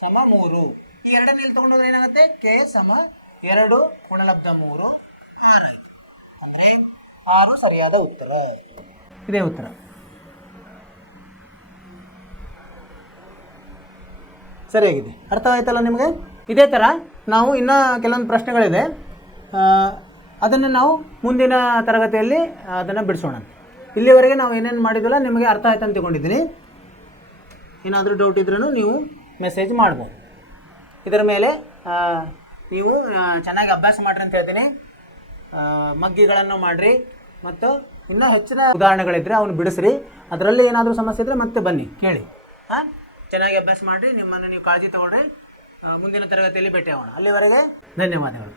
ಸಮ 3. ಈ 2 ಇಲ್ಲಿ ತೊಗೊಂಡೋದ್ರೆ ಏನಾಗುತ್ತೆ? k ಸಮ 2 ಗುಣಲಬ್ಧ 3 6. ಅಂದರೆ 6 ಸರಿಯಾದ ಉತ್ತರ. ಇದೇ ಉತ್ತರ. ಸರಿಯಾಗಿದೆ. ಅರ್ಥ ಆಯ್ತಲ್ಲ ನಿಮಗೆ? ಇದೇ ಥರ ನಾವು ಇನ್ನೂ ಕೆಲವೊಂದು ಪ್ರಶ್ನೆಗಳಿದೆ, ಅದನ್ನು ನಾವು ಮುಂದಿನ ತರಗತಿಯಲ್ಲಿ ಅದನ್ನು ಬಿಡಿಸೋಣ. ಇಲ್ಲಿವರೆಗೆ ನಾವು ಏನೇನು ಮಾಡಿದ್ವಲ್ಲ ನಿಮಗೆ ಅರ್ಥ ಆಯ್ತು ಅಂತ ತಿಳ್ಕೊಂಡಿದ್ದೀನಿ. ಏನಾದರೂ ಡೌಟ್ ಇದ್ರೂ ನೀವು ಮೆಸೇಜ್ ಮಾಡ್ಬೋದು. ಇದರ ಮೇಲೆ ನೀವು ಚೆನ್ನಾಗಿ ಅಭ್ಯಾಸ ಮಾಡಿರಿ ಅಂತ ಹೇಳ್ತೀನಿ. ಮಗ್ಗಿಗಳನ್ನು ಮಾಡಿರಿ ಮತ್ತು ಇನ್ನೂ ಹೆಚ್ಚಿನ ಉದಾಹರಣೆಗಳಿದ್ದರೆ ಅವನು ಬಿಡಿಸ್ರಿ. ಅದರಲ್ಲಿ ಏನಾದರೂ ಸಮಸ್ಯೆ ಇದ್ದರೆ ಮತ್ತೆ ಬನ್ನಿ ಕೇಳಿ. ಹಾಂ, ಚೆನ್ನಾಗಿ ಅಭ್ಯಾಸ ಮಾಡಿರಿ. ನಿಮ್ಮನ್ನು ನೀವು ಕಾಳಜಿ ತಗೊಳ್ರಿ. ಮುಂದಿನ ತರಗತಿಯಲ್ಲಿ ಭೇಟಿ ಆಗೋಣ. ಅಲ್ಲಿವರೆಗೆ ಧನ್ಯವಾದಗಳು.